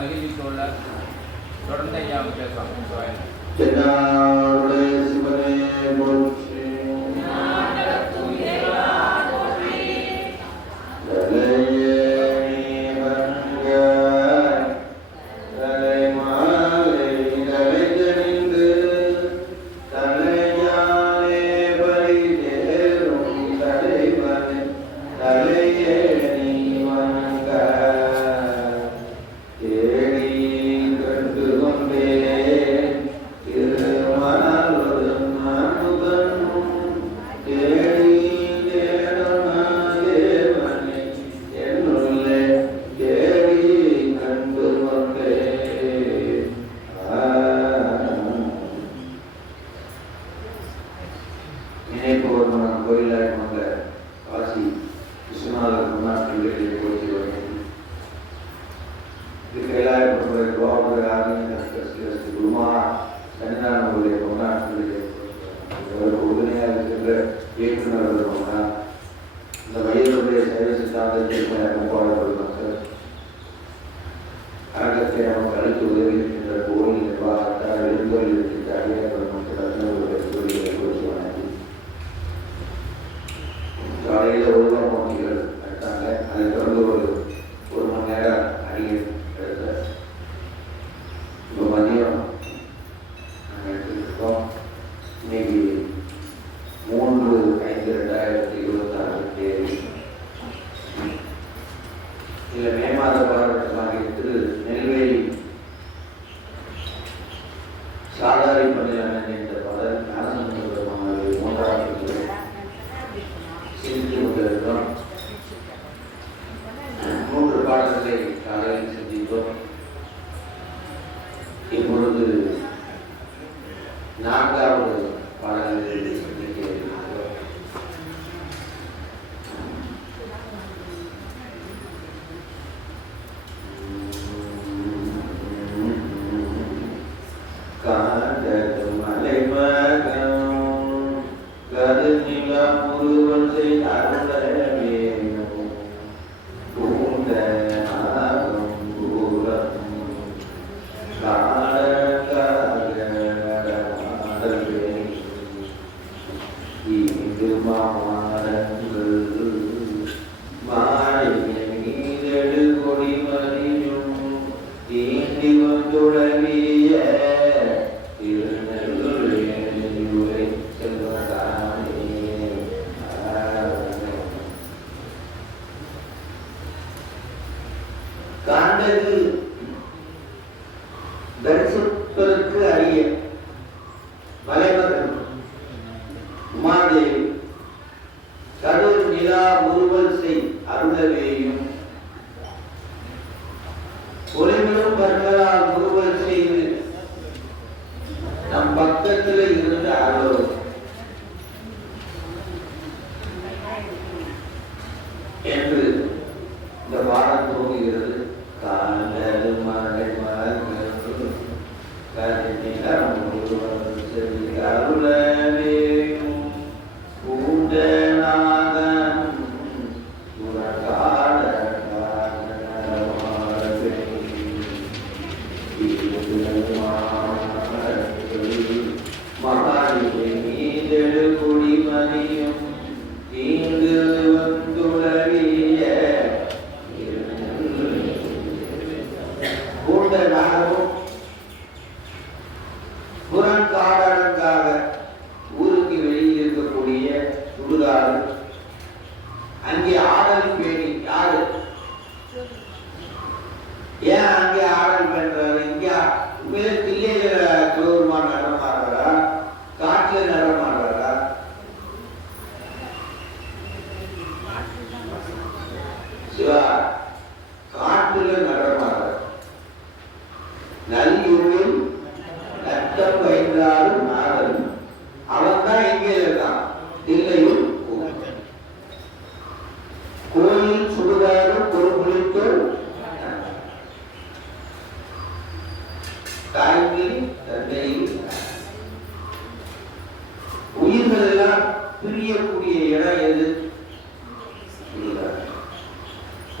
மகிழ்ச்சிக்குள்ள தொடர்ந்து ஐயாவும் பேசுவாங்க.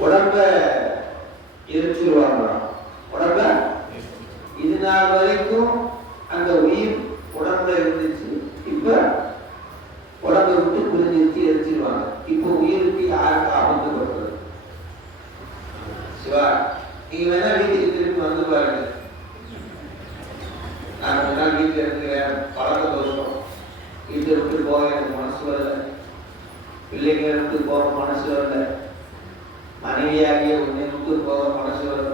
உடம்ப எரிச்சிருவாங்க. உடம்புல இது நாள் வரைக்கும் அந்த உயிர் உடம்புல இருந்துச்சு. இப்ப உடம்பை விட்டு பிரிஞ்சிருச்சு, எரிச்சிருவாங்க. இப்போ உயிருக்கு யாருக்கு ஆபத்து படுறது? சிவா, நீங்க வேணா வீட்டுக்கு திரும்பி வந்து பாருங்க. நான் கொஞ்ச நாள் வீட்டில் இருக்கிறேன், பழக்க தோஷம், வீட்டை விட்டு போக எனக்கு மனசு வரல, பிள்ளைங்க விட்டு போக மனசு வரல, மனைவியாகிய உன்னை விட்டு போக மனசு வரல,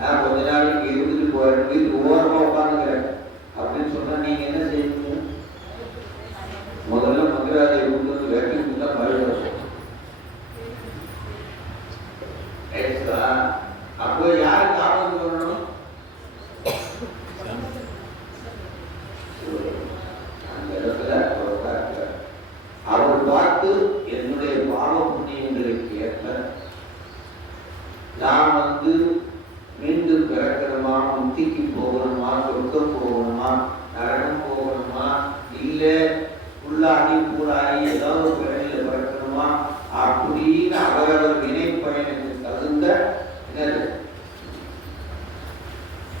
நான் கொஞ்ச நாள் இங்கே இருந்துட்டு போறேன், வீட்டுக்கு ஓரமா உட்காந்துக்கிறேன் அப்படின்னு சொன்னா நீங்க என்ன செய்வீங்க? முதல்ல மந்திராஜை கொண்டு வந்து வேட்டைக்கு தான் மறுபடியும். அப்போ யாருக்கு ஆபத்து வரணும்? அந்த இடத்துல அவர் பார்த்து என்னுடைய பாவ புண்ணியங்களுக்கு ஏற்ப நான் மீண்டும் பிறக்கணுமா, முக்திக்கு போகணுமா, சொர்க்கம் போகணுமா, நரகம் போகணுமா, இல்ல புல்லாகி பூராகி ஏதாவது பிறனில பிறக்கணுமா அப்படின்னு அவரவர் வினை பயனுக்கு தகுந்த என்னது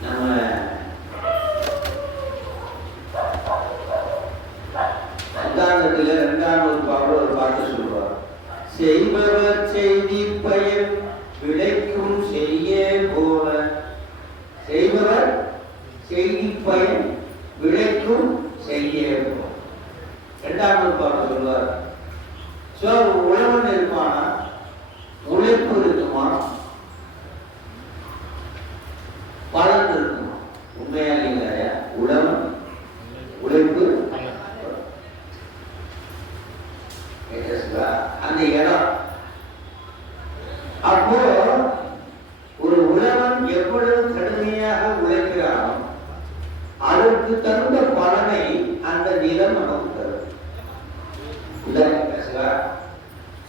நம்ம சந்தானத்துல 2வது பாடல் ஒரு பாட்டு சொல்லுவார். செய்பவர் செய்தி பயன் விளைக்கும் செய்ய போல. செய்பவர் செய்தி பயன் விளைக்கும் செய்ய போல. 2வது பாடல் சொல்லுவார். உழவன் இருப்பானா, உழைப்பு இருக்குமா, பலன் இருக்குமா? உண்மையா இல்லையா? உழவன் உழைப்பு அந்த இடம். அப்போ ஒரு உழவன் எவ்வளவு கடுமையாக உழைக்கிறானோ அதற்கு தகுந்த பலனை அந்த நிலம் நமக்கு தரும்.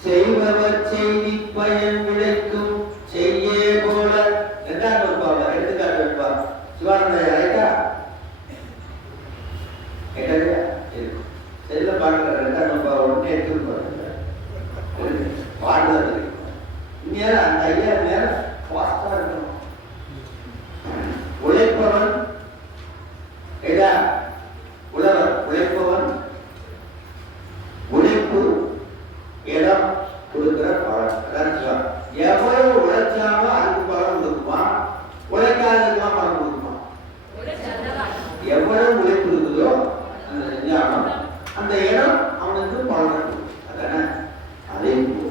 செய்பவர் செய்தி பயன் விளைக்கும் செய்ய போல. 2வது பாடல் எடுத்துக்காட்டு வைப்பார். சிவானந்த ரைட்டா செல்ல பாடுற 2வது பாடல் ஒன்னே எடுத்து பாடுறது. அந்த ஐயா நேரம் ஃபாஸ்டா இருக்கணும். உழைப்பவன் உழவர், உழைப்பவன் உழைப்பு இடம் கொடுக்கிற பலன். எவ்வளவு உழைச்சாலும் அதுக்கு பலன் கொடுக்குமா, உழைக்காததுக்கெல்லாம் பலன் கொடுக்குமா? எவ்வளவு உழைப்பு இருக்குதோ அந்த செஞ்சாலும் அந்த இடம் அவனுக்கு பலன் கொடுக்கும். அதானே? அதே போல்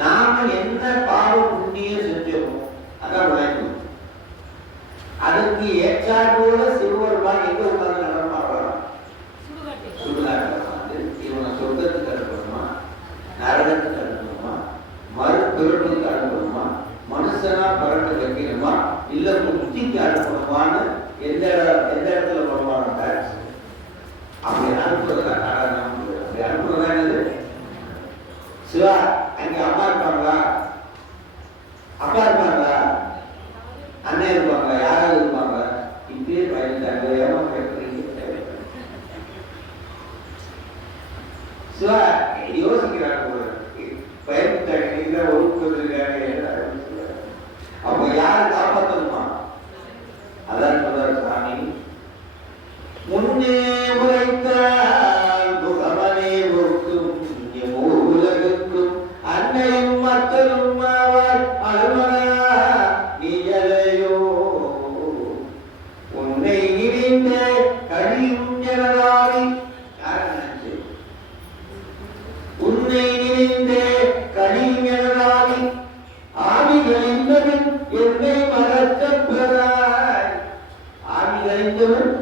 நாம என்ன பாவ புண்ணியம் செஞ்சோமோ அதான் உழைப்பு. அதுக்கு ஏற்றாற் போல சிறுவர்களால் எங்க உட்கார்ந்து நடனம் ஆடுறான்? சுடுகாட்டு. இவனை சொர்க்கத்துக்கு அனுப்பணுமா, நரகத்துக்கு அனுப்பணுமா, மறுபிறப்புக்கு அனுப்பணுமா, மனுஷனா பரட்டு வைக்கணுமா, இல்ல முக்திக்கு அனுப்பணுமான்னு எந்த இடத்துல பண்ணுவாங்க? அப்படி அனுப்புறதா அப்படி அனுப்புறதா என்னது? சிவா, அங்க அம்மா இருப்பாங்களா, அப்பா இருப்பாங்களா, அண்ணன் இருப்பாங்க, யாராவது இருப்பாங்க? இப்பயே பயந்துட்டாங்க. ஏமா கேட்கறீங்க? சிவா யோசிக்கிறாங்க, பயந்துட்டாங்க, ஒழுங்கு. அப்ப யாரு காப்பாற்றணுமா? அதான் சொல்றாரு சாமி. முன்னே உரைத்தால் முகமனே ஒக்கும் உலகுக்கும் அன்னையும் மக்களும் அழுவனா நீயலையோ உன்னை இணைந்த கழியும் ஜனதாரி. உன்னை நினைந்த கழியும் ஜனதாரி ஆவிகள் என்பவன் என்னை மறக்கப் பெறாய். ஆவிகள் என்பவன்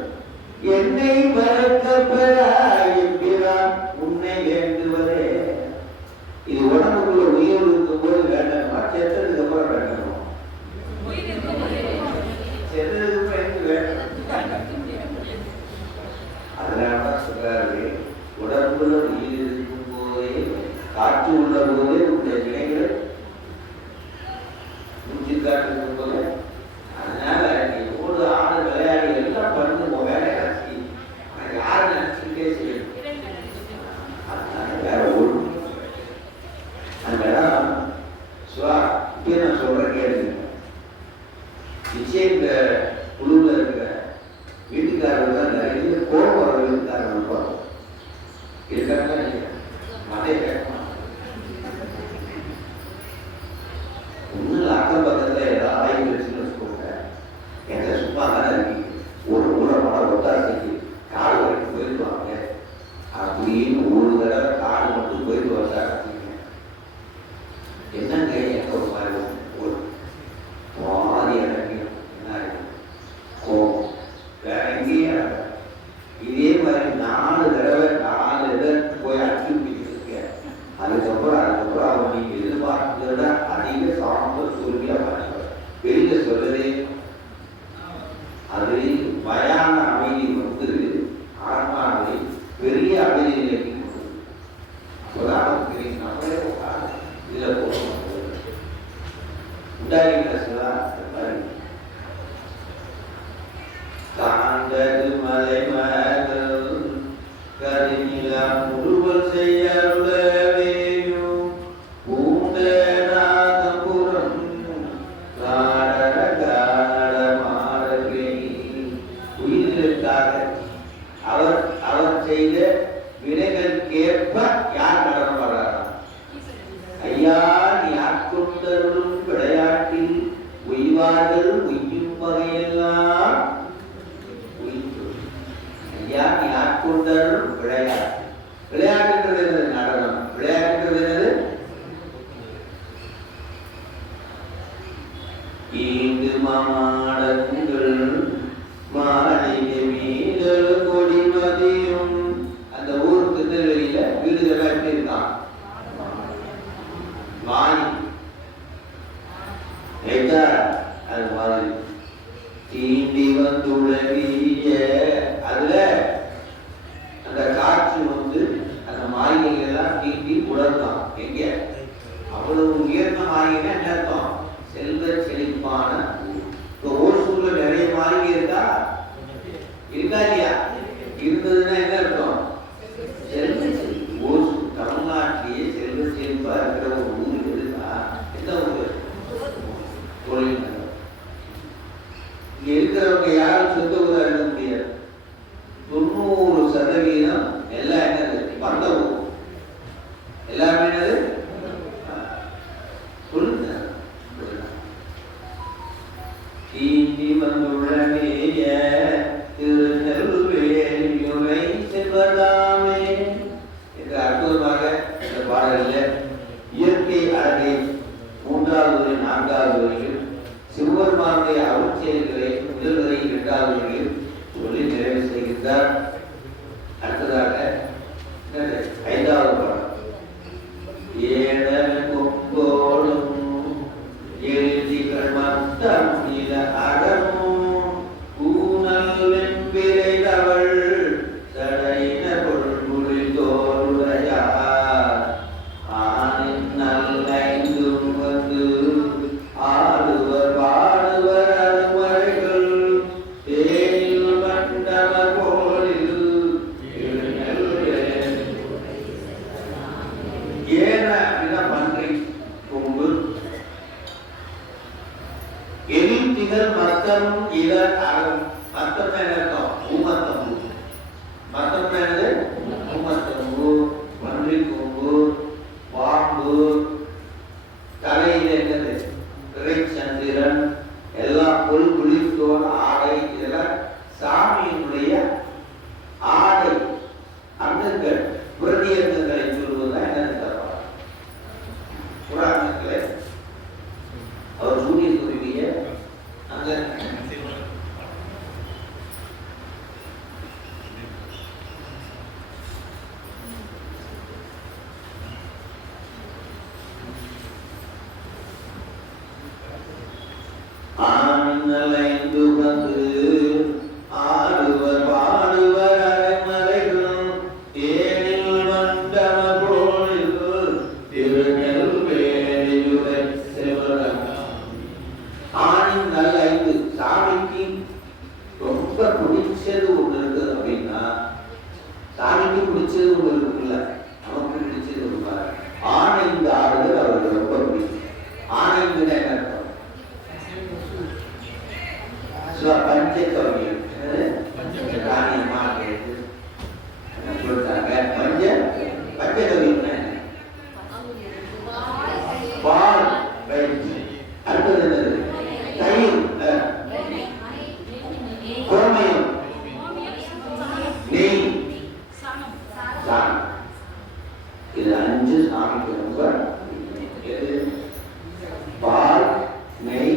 என்னை மறக்கப் பெறாய் என்கிறான் உன்னை வேண்டுவதே. இது உடம்புக்குள்ள உயிர் இருக்கும் போது வேண்டணுமா, செத்ததுக்கு அப்புறம் வேண்டணுமா? செத்ததுக்கு அப்புறம் வேண்டணும். அதனாலதான் சொல்றாரு, உடம்புல உயிர் இருக்கும் போதே, காற்று உள்ள போதே உங்களுடைய நிலைகள் மூச்சு காற்று இருக்கும் போது. அதனால நீ ஓடு ஆடு விளையாடி எல்லாம் பண்ணு, வேலை நினைச்சி யாரு நினைச்சுக்கிட்டே செய்யணும். அதனால வேற ஒரு அந்த இடம் சுவா இப்பயே நான் சொல்றேன் கேளுங்க. நிச்சயம் இந்த குழுவில் இருக்கிற வீட்டுக்காரர்கள் தான் நிறைய கோபம் வர வீட்டுக்காரங்க இருப்பாங்க. இருக்காங்க அதே ஒன்றும் அக்கம் பக்கத்தில் ஏதாவது ஆய்வு வச்சுன்னு வச்சுக்கோங்க. எங்க சும்மா தானே இருக்கீங்க, ஒரு முறை மழை ஒத்தாசைக்கு காடு வரைக்கும் போயிட்டு வாங்க அப்படின்னு ஒரு தடவை காடு மட்டும் போயிட்டு வந்தாங்க. என்னங்க எங்க ஒரு மாதிரி ஒரு பாதி இறங்கியும் என்ன கோபம் வேற எங்கேயும் இதே மாதிரி 4 தடவை போய் அடிச்சு பிடிச்சிருக்கேன். அதுக்கப்புறம் அவன் நீங்க எதிர்பார்த்ததை விட அதிக சார்ந்த சூழ்நிலை பண்ணுவார். வெளியில சொல்றதே அது பயான அமைதி வந்து ஆன்மாவை பெரிய அமைதி நிலைக்கு நம்மளே இதுல போகணும். தாண்டது மலை மகள் கருநிலா முருவல் செய்யருளவேயும் பூண்டநாதபுரம் காடர காட மாடவே உயிர்களுக்காக அவர் செய்த வினைகளுக்கேற்ப யார் நடனம் வர்றாரா? ஐயா நீ ஆட்கொண்டருளும் விளையாட்டில் உய்வார்கள் உய்யும் வகையெல்லாம் ஐயா நீ ஆட்கொண்டருளும் விளையாட்டு. விளையாட்டுன்றது என்னது? நடனம். விளையாட்டுன்றது என்னது? ஈண்டு மாடங்கள் மாளிகை மீதல் கொடிமதியும். அந்த ஊர் திருநெல்வேலியில வீடுகள் எப்படி இருக்கான்? மாறி அது மாதிரி தீண்டி வந்துள்ளவிய அதுல அந்த காற்று வந்து அந்த மாளிகைகள் எல்லாம் தீண்டி உலர்ந்தான். எங்க அவ்வளவு உயர்ந்த மாளிகை என்ன அர்த்தம்? செல்வ செழிப்பான ஓசூர்ல நிறைய மாளிகை இருக்கா இல்லையா? இருந்ததுன்னா என்ன அர்த்தம்? செல்வ செழிப்பு. ஓசூர் தமிழ்நாட்டிலேயே செல்வ செழிப்பா இருக்கிற ஒரு ஊர் எதுனா எந்த ஊர்? தொழில் நகரம். இங்க இருக்கிறவங்க யாரும் சொந்த ஊரா இருக்க முடியாது. 90% எல்லாம் என்னது? வந்த ஊர். எல்லாமே என்னது? தொழில் நகரம். தீண்டி வந்துள்ளனேய திருநெல்வேலியுரை செல்வதாமே என்ற அற்புதமாக இந்த பாடலில் இயற்கை அழகை 3வது வரி 4வது வரியில் சிவபெருமானுடைய அருட்செயல்களை முதல் வரை 2வது வரியில் சொல்லி நிறைவு செய்கின்றார். அடுத்ததாக 5வது பாடல் ஏழன் கொம்போடும் எழுதிகள் மத்தம் நில அகமும் கூனல் வெண்பிரைதவள் சடையின பொருள்முறை தோருடையார் ஆனின் நல்லைந்தும் வந்து ஆடுவர் பாடுவர் அருமறைகள் தேனில் மண்டவர் போலில் ஏன அப்படின்னா பன்றி கொம்பு எதிர்த்திகள் மத்தம் இதழ் அறம். மத்தம் என்னம்? ஊமத்தம்பு. மத்தம் என்னது? ஊமத்தம்பு, பன்றி கொம்பு, பாம்பு, தலையில் என்னது? திரைச்சந்திரன், எல்லா பொல் குளிர்தோல் ஆடை, இதெல்லாம் சாமியினுடைய ஆடை அங்கங்கள் பிரதியங்களை சொல்வதுதான் என்னது? புராணத்துல அவர் சூரிய குருவிய அங்க பஞ்சகவியம் ராணியம்மா கேட்டு சொல்லிட்டாங்க. பஞ்சகவியம் பால் பயிற்சி. அடுத்தது என்னது? தயிர், கோமயம், நெய், சாணம். இது 5 சாமிக்கு ரொம்ப பால், நெய்,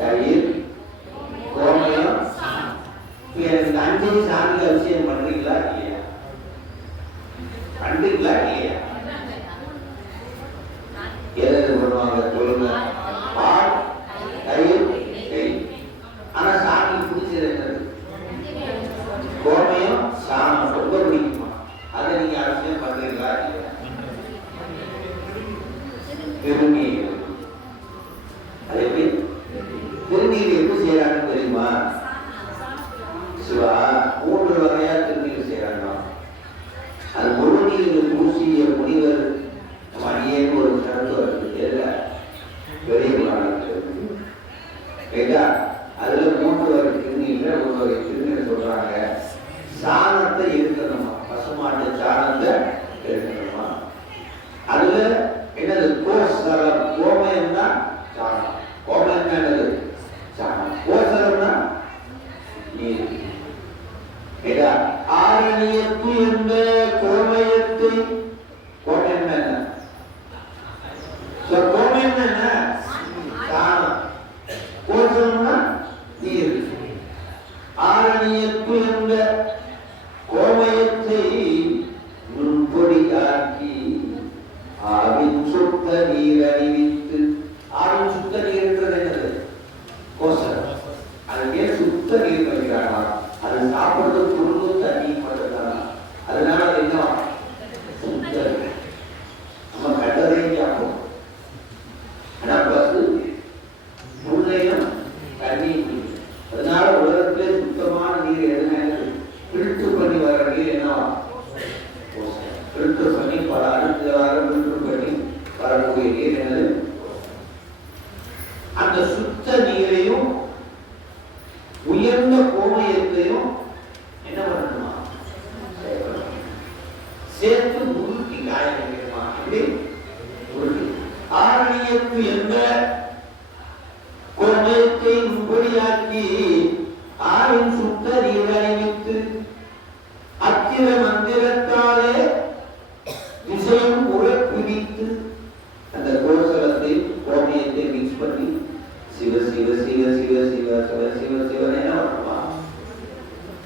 தயிர், கோமயம். இந்த 5 சாமிக்கு அபிஷேகம் பண்றீங்களா இல்லையா? பண்றீங்களா இல்லையா? எது பண்ணுவாங்க சொல்லுங்க? பால், தயிர், நெய். ஆனா சாமி பிடிச்சிருக்கிறது கோமயம், சாணம் ரொம்ப பிடிக்குமா? அதை நீங்க அபிஷேகம் பண்றீங்களா இல்லையா? திருநீர், அது எப்படி திருநீர் எப்படி செய்யறாங்கன்னு தெரியுமா? சிவா 3 வகையா திருநீர் செய்யறாங்க. அது முழுநீர் பூசிய முனிவர் மணியேன்னு ஒரு கருத்து வருது பெரிய புராணத்துல. அதுல 3 வகை திருநீர்ல ஒரு வகை திருநீர் சொல்றாங்க. சாணத்தை இருக்கணுமா, பசுமாட்டு சாணத்தை இருக்கணுமா. அதுல என்னது? கோசரம், கோமயம்னா சாணம். கோமயம் என்னது? சாணம். கோசரம்னா நீர். ஆரணியத்து என்ற கோமயத்தை, கோமயம் என்ன? கோமயம் என்ன? சாணம். கோசரம்னா நீர். ஆரணியத்து என்ற கோமயத்தை நுண்பொடியாக்கி ஆவின் சுத்த நீர் அணிவித்து. ஆவின் சுத்த நீர் என்றது என்னது? கோசரம். அது ஏன் சுத்த நீர் வைக்கிறானா? அது சாப்பிடுறது பொருளும் தண்ணி மட்டும்தான். அதனால அது என்ன? சுத்த. நம்ம கண்டதையும் சாப்பிடும். ஆனா பசு முள்ளையும் தண்ணியும். அதனால உலகத்திலே சுத்தமான நீர் எதுனா ஃபில்டர் பண்ணி வர நீர் என்ன? ஃபில்டர் பண்ணி பல அடுத்ததாக ஃபில்டர் பண்ணி வரக்கூடிய நீர் என்னது? அந்த சுத்த நீரையும் உயர்ந்த கோமயத்தையும் என்ன பண்ணணுமா? சேர்த்து உருட்டி காய வைக்கணுமா? எப்படி உருட்டி? ஆரணியத்து என்ற கோமயத்தை நுண்பொடியாக்கி ஆவின் சுத்த நீர் அணிவித்து அத்திர மந்திரத்தாலே விஷயம் உறப்பிடித்து அந்த கோசலத்தை கோமயத்தை மிக்ஸ் பண்ணி சிவ சிவ சிவ சிவ சிவ சிவ சிவ சிவன் என்ன பண்ணுவா?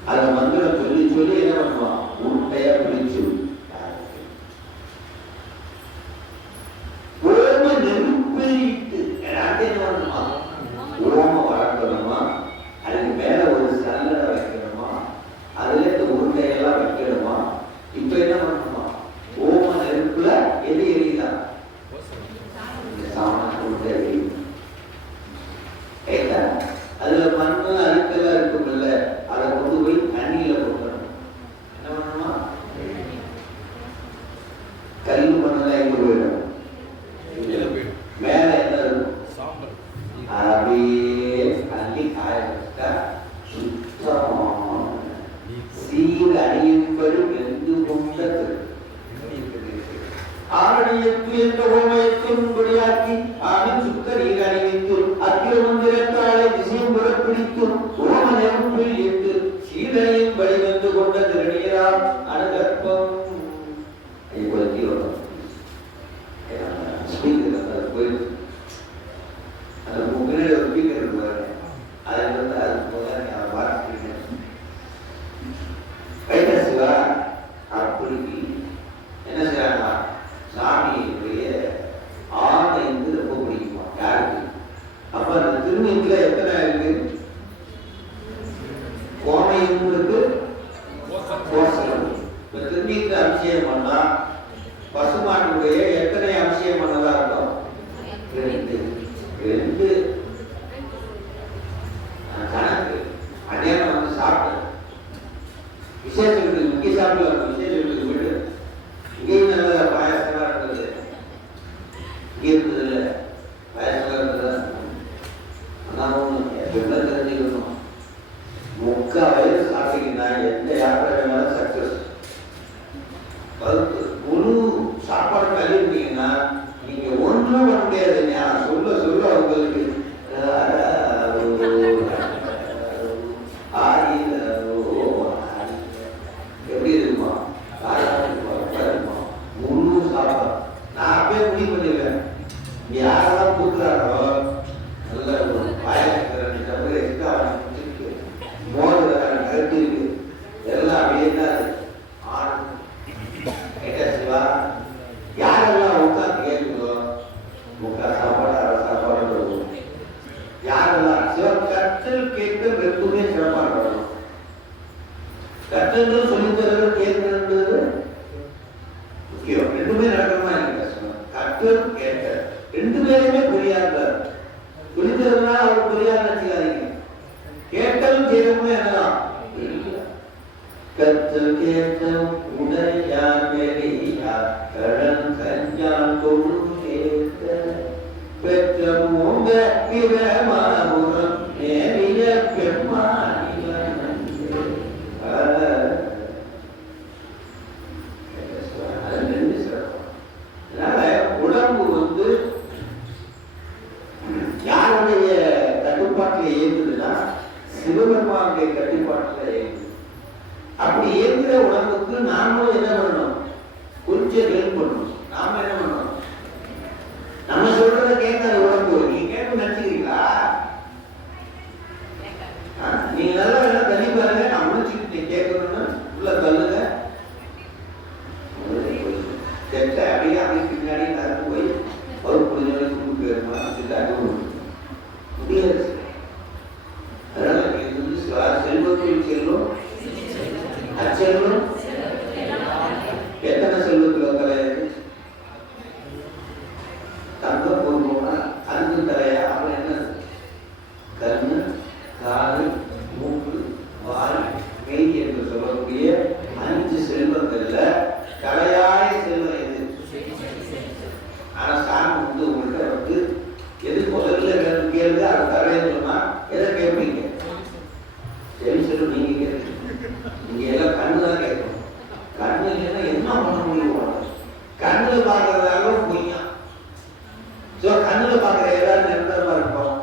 அந்த மந்திரம் சொல்லி சொல்லி என்ன பண்ணுவா? உண்மையா பிடிச்சு ஓம நெருப்பிட்டு என்ன பண்ணுமா? ஓம வளர்க்கணுமா? அதுக்கு மேல ஒரு சல்லடை வைக்கணுமா? அதுல இந்த உருண்டையெல்லாம் வைக்கணுமா? இப்ப என்ன பண்ணுமா? ஓம நெருப்புல எது எரியுதா? சாமான உருண்டை எரியுது. அதுல மண்ணு அழுக்கெல்லாம் இருக்கும்ல, அதை கொண்டு போய் தண்ணியில போடணும். என்ன பண்ணணுமா? கல் மண்ணெல்லாம் எங்க போயிடும்? மேல என்ன இருக்கும்? அப்படியே அள்ளி காய வச்சா சுத்தமான சீர் அணியும்படி வெந்து கொண்ட ஆரணியத்து என்ற கோமயத்தை முன்படியாக்கி ஆவின் சுத்த நீர் அணிவித்து அத்திர மந்திரத்தாலே திசையும் புறப்பிடித்து ஓம நெருப்பில் இட்டு சீதனையின் படி வந்து கொண்ட திருநீரால் அனுகற்பம். அப்படி என்ன செய்யறாங்க? சாமியுடைய ஆணை வந்து ரொம்ப பிடிக்குமா யாருக்கு? அப்ப அந்த திருநீர்ல எத்தனை இருக்கு? கோமயம் இருக்கு, கோசலம். இப்ப திருநீர்ல அபிஷேகம் பண்ணா பசுமாட்டுடைய எத்தனை அபிஷேகம் பண்ணதா இருக்கும்? 2 கணக்கு. அநேகம் வந்து சாப்பிட்டு விசேஷத்துக்கு முக்கிய சாப்பிடலாம். விசேஷத்துக்கு வீடு இங்கேயும் நல்ல பாயாசமா இருந்தது. இங்கே இருந்தது இல்லை பாயாசமா இருந்ததா? அதான் தெரிஞ்சுக்கணும். கேட்கணும் என்னதான் கத்தல் கேட்ட உடையார் பெரியார் கடன் கஞ்சான் கொடு கேட்ட பெற்ற மூங்க பிரமாபுரம் நேரிய பெருமானிவன் உடம்பு வந்து யாருடைய கட்டுப்பாட்டில் இயங்குதுன்னா சிவபெருமானுடைய கட்டுப்பாட்டில் இயங்குது. அப்படி இயங்குற உடம்புக்கு நாமும் என்ன பண்ணணும்? கொஞ்சம் ஹெல்ப் பண்ணணும். நாம என்ன பண்ணணும்? நம்ம சொல்றத கேட்காத உடம்பு நீங்க கேட்க நினைச்சுக்கிறீங்களா? நீங்க நல்லா வேணா தள்ளி பாருங்க. நான் முடிச்சுக்கிட்டு கேட்கணும்னு உள்ள தள்ளுங்க. கெட்ட அப்படியே அப்படி பின்னாடி நடந்து போய் ஒரு கொஞ்ச நாளைக்கு போயிருமா முடியாது. அதனால செல்வத்தில் செல்வம் அச்செல்வம் எத்தனை செல்வத்தில் தலையாது தங்கம் போடுவோம்னா அதுக்கு தலையா அவன் என்ன கண்ணு காது மூக்கு வாய் மெய் என்று சொல்லக்கூடிய 5 செல்வங்கள்ல தலையாய செல்வம் எது? ஆனா சாமி வந்து உங்கள்கிட்ட வந்து எது முதல்ல கேளுங்க அதை தரேன்னு சொன்னா எதை கேட்பீங்க? சரி செல்வம் நீங்க கேட்பீங்க. நீங்க எல்லாம் கண்ணு தான் கேட்கணும். கண்ணு இல்லைன்னா என்ன பண்ண முடியும்? கண்ணுல பார்க்கறதால பொய்யா. கண்ணுல பார்க்கற ஏதாவது நிரந்தரமா இருக்கும்.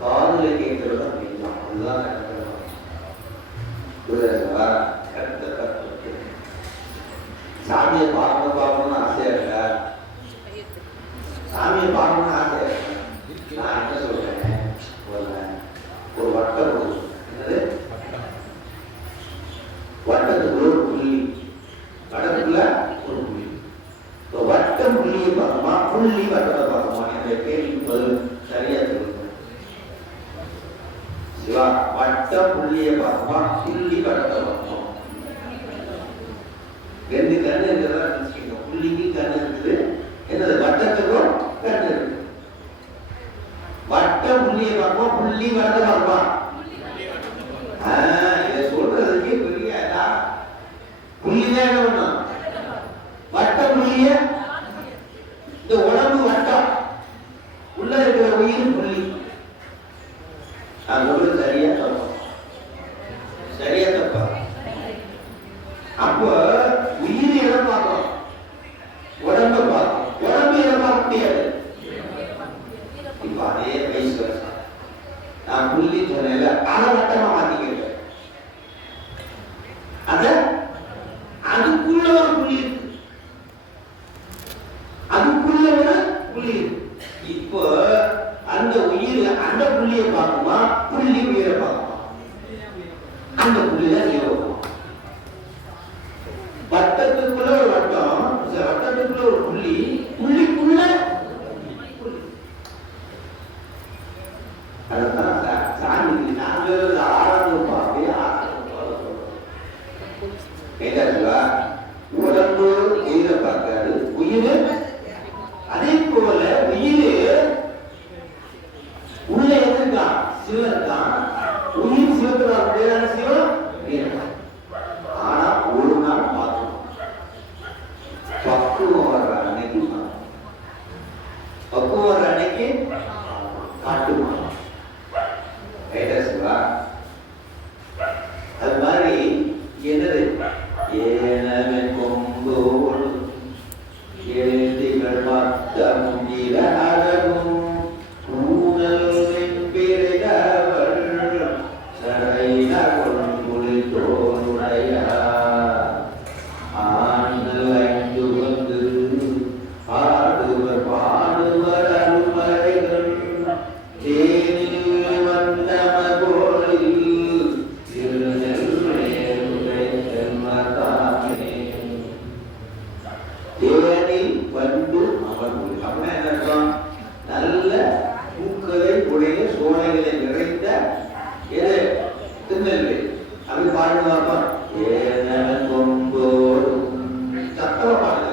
காதுல கேட்கறது அப்படின்னா அதுதான் நிரந்தரமா. சாமியை பார்க்கணும்னு ஆசையா இருக்கா? சாமியை பார்க்கணும்னு ஆசையா இருக்கா? நான் என்ன சொல்றேன், ஒரு வட்டம் கொடுக்கும். என்னது? வட்டத்துக்குள்ள ஒரு புள்ளி, வட்டத்துக்குள்ள ஒரு புள்ளி. வட்டம் புள்ளியை பார்க்கணுமா, புள்ளி வட்டத்தை பார்க்கணுமா? என்ற கேள்வி பதில் சரியா சொல்லுங்க சிவா. வட்டம் புள்ளியை பார்க்கணுமா, புள்ளி வட்டத்தை பார்க்கணும்? 2 கண்ணு இருக்கிறதா நினைச்சுக்கணும். புள்ளிக்கு கண்ணு இருக்குது, என்னது வட்டத்துக்கும் கண்ணு இருக்கு. வட்டம் புள்ளியை பார்ப்போம், புள்ளி வட்டத்தை பார்ப்போம். இதை சொல்றதுக்கு பெரிய புள்ளிதான் என்ன பண்ணும்? வட்டம் புள்ளிய இந்த உடம்பு வட்டம், உள்ள இருக்கிற உயிர் புள்ளி. நான் சொல்றது சரியா தப்பா? சரியா தப்பா? அப்போ உயிர் இடம் பார்க்கணும், உடம்ப பார்க்கணும். உடம்பு இடம் பார்க்க முடியாது. இப்ப அதே வயசு நான் புள்ளி சொன்னேன், அதை வட்டமா மாத்திக்கிறேன். அதுக்குள்ள ஒரு புள்ளி இருக்கு, அதுக்குள்ள ஒரு புள்ளி இருக்கு. இப்போ அந்த உயிர் அந்த புள்ளியை பார்க்குமா, புள்ளி உயிரை பார்க்குமா? அந்த புள்ளிதான் ஜீவம். வட்டத்துக்குள்ள ஒரு வட்டம், வட்டத்துக்குள்ள ஒரு புள்ளி, புள்ளிக்குள்ள அதுதான் சாமி. நான் சொல்றது ஆரம்பம் அப்படியே உடம்பு உயிரை பார்க்காது, உயிர் அதே போல உயிர் உள்ள எதுதான் சிவன் தான். உயிர் சிவத்துவான சிவம். ஆனா ஒரு நாள் பார்க்கணும், பக்குவம் வர்ற அன்னைக்கு, பக்குவம் வர்ற அன்னைக்கு காட்டுமா. அது மாதிரி என்னது ஏனவன் கொங்கோடு எழுதிகள் மத்தமும் இலகும் ஊனல் வெண்பிறையவள் சரையில கொங்குளி தோளுடைய ஆண்கள் 5 வந்து ஆடுவர் பாடுவர் அருமறைகள் தேனில் வந்தம கோளில் வந்து அமர்வு. அப்படின்னா என்ன அர்த்தம்? நல்ல பூக்களை உடைய சோலைகளை நிறைந்த எது? திருநெல்வேலி. அப்படி பாடுவாப்பா. ஏனவன் கொங்கோடும் சத்தமா பாடுங்க.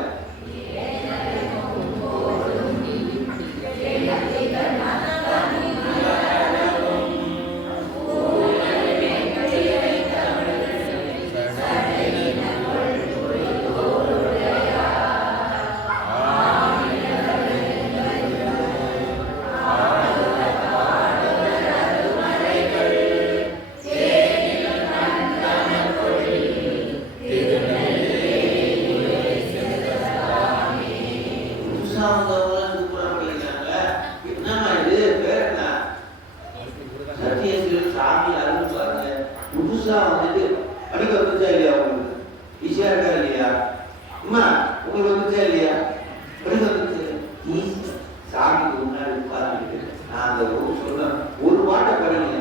சொன்ன ஒரு பாட்டை படிங்க,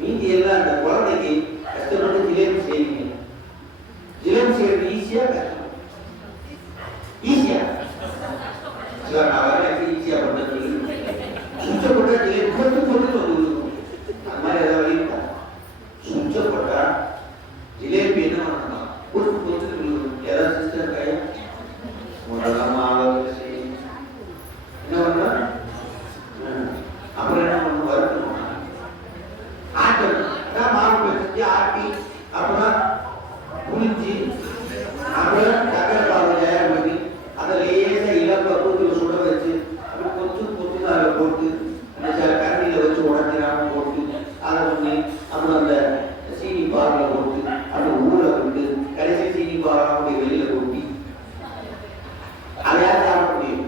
மீதி எல்லாம் அந்த குழந்தைக்கு கஷ்டப்பட்டு ஜிலேபி செய்வீங்க. ஜிலேபி செய்யறது ஈஸியா கஷ்டம்? ஈஸியா? நான் வர ஈஸியா பண்ண சொல்லி சுத்தப்பட்ட ஜிலேபி போட்டு போட்டு வந்து அந்த மாதிரி ஏதாவது வழி இருக்கா? சுத்தப்பட்டா ஜிலேபி என்ன பண்ணணும்? பொறுப்பு பொறுத்து ஏதாவது சிஸ்டம் கையா முதல்ல மாவு செய்யும் என்ன பண்ண, அப்புறம் என்ன பண்ணணும்? வறுக்கணும், ஆட்டணும். அதான் மாவு வச்சு ஆட்டி அப்புறம் புளிஞ்சு அப்புறம் சக்கரை பாவு தயார் பண்ணி அதை லேசா இளம் பக்குவத்தில் சுட வச்சு அப்புறம் கொஞ்சம் கொஞ்சம் அதில் போட்டு அந்த கரண்டியில் வச்சு உடஞ்சிடாம போட்டு அதை பண்ணி அப்புறம் அந்த சீனி பாலில் போட்டு அப்புறம் ஊற விட்டு கடைசி சீனி பாலாவுடைய வெளியில கொட்டி அதை யார் சாப்பிட முடியும்?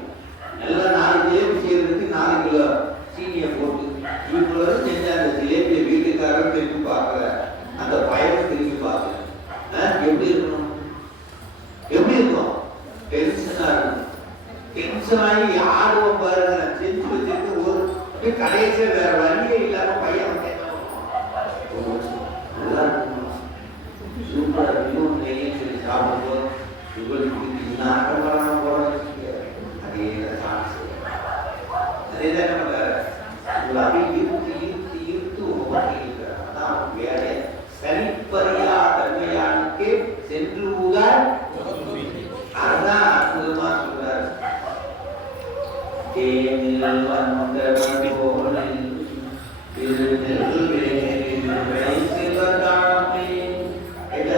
நல்லா 4 ஜிலேபி செய்யறதுக்கு 4 கிலோ சீனியை போட்டு இவ்வளவு செஞ்ச அந்த ஜிலேபியை வீட்டுக்காரர் திரும்பி பார்க்கல, அந்த பயணம் திரும்பி பார்க்கல. எப்படி இருக்கணும்? எப்படி இருக்கும்? டென்ஷனா இருக்கும். டென்ஷன் ஆகி ஆடுவோம் பாருங்க, செஞ்சு வச்சிருக்கு ஒரு கடைசியில் வேற வழியே இல்லாம பையன் நல்லா இருக்கணும். சூப்பரா இன்னும் நெய்யை சொல்லி சாப்பிடும்போது இவங்களுக்கு நாட்டம் போட அதே அதேதான் என்ன பண்றாரு? இருத்து அதான் வேலை. சரிப்பறியா தன்மையானுக்கு சென்று ஊதார். அதுதான் அற்புதமா சொல்றாரு. தேனில் வந்தவன் போனில்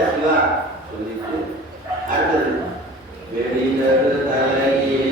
சிவா சொல்லிட்டு அடுத்தது வெளியிடது தலையின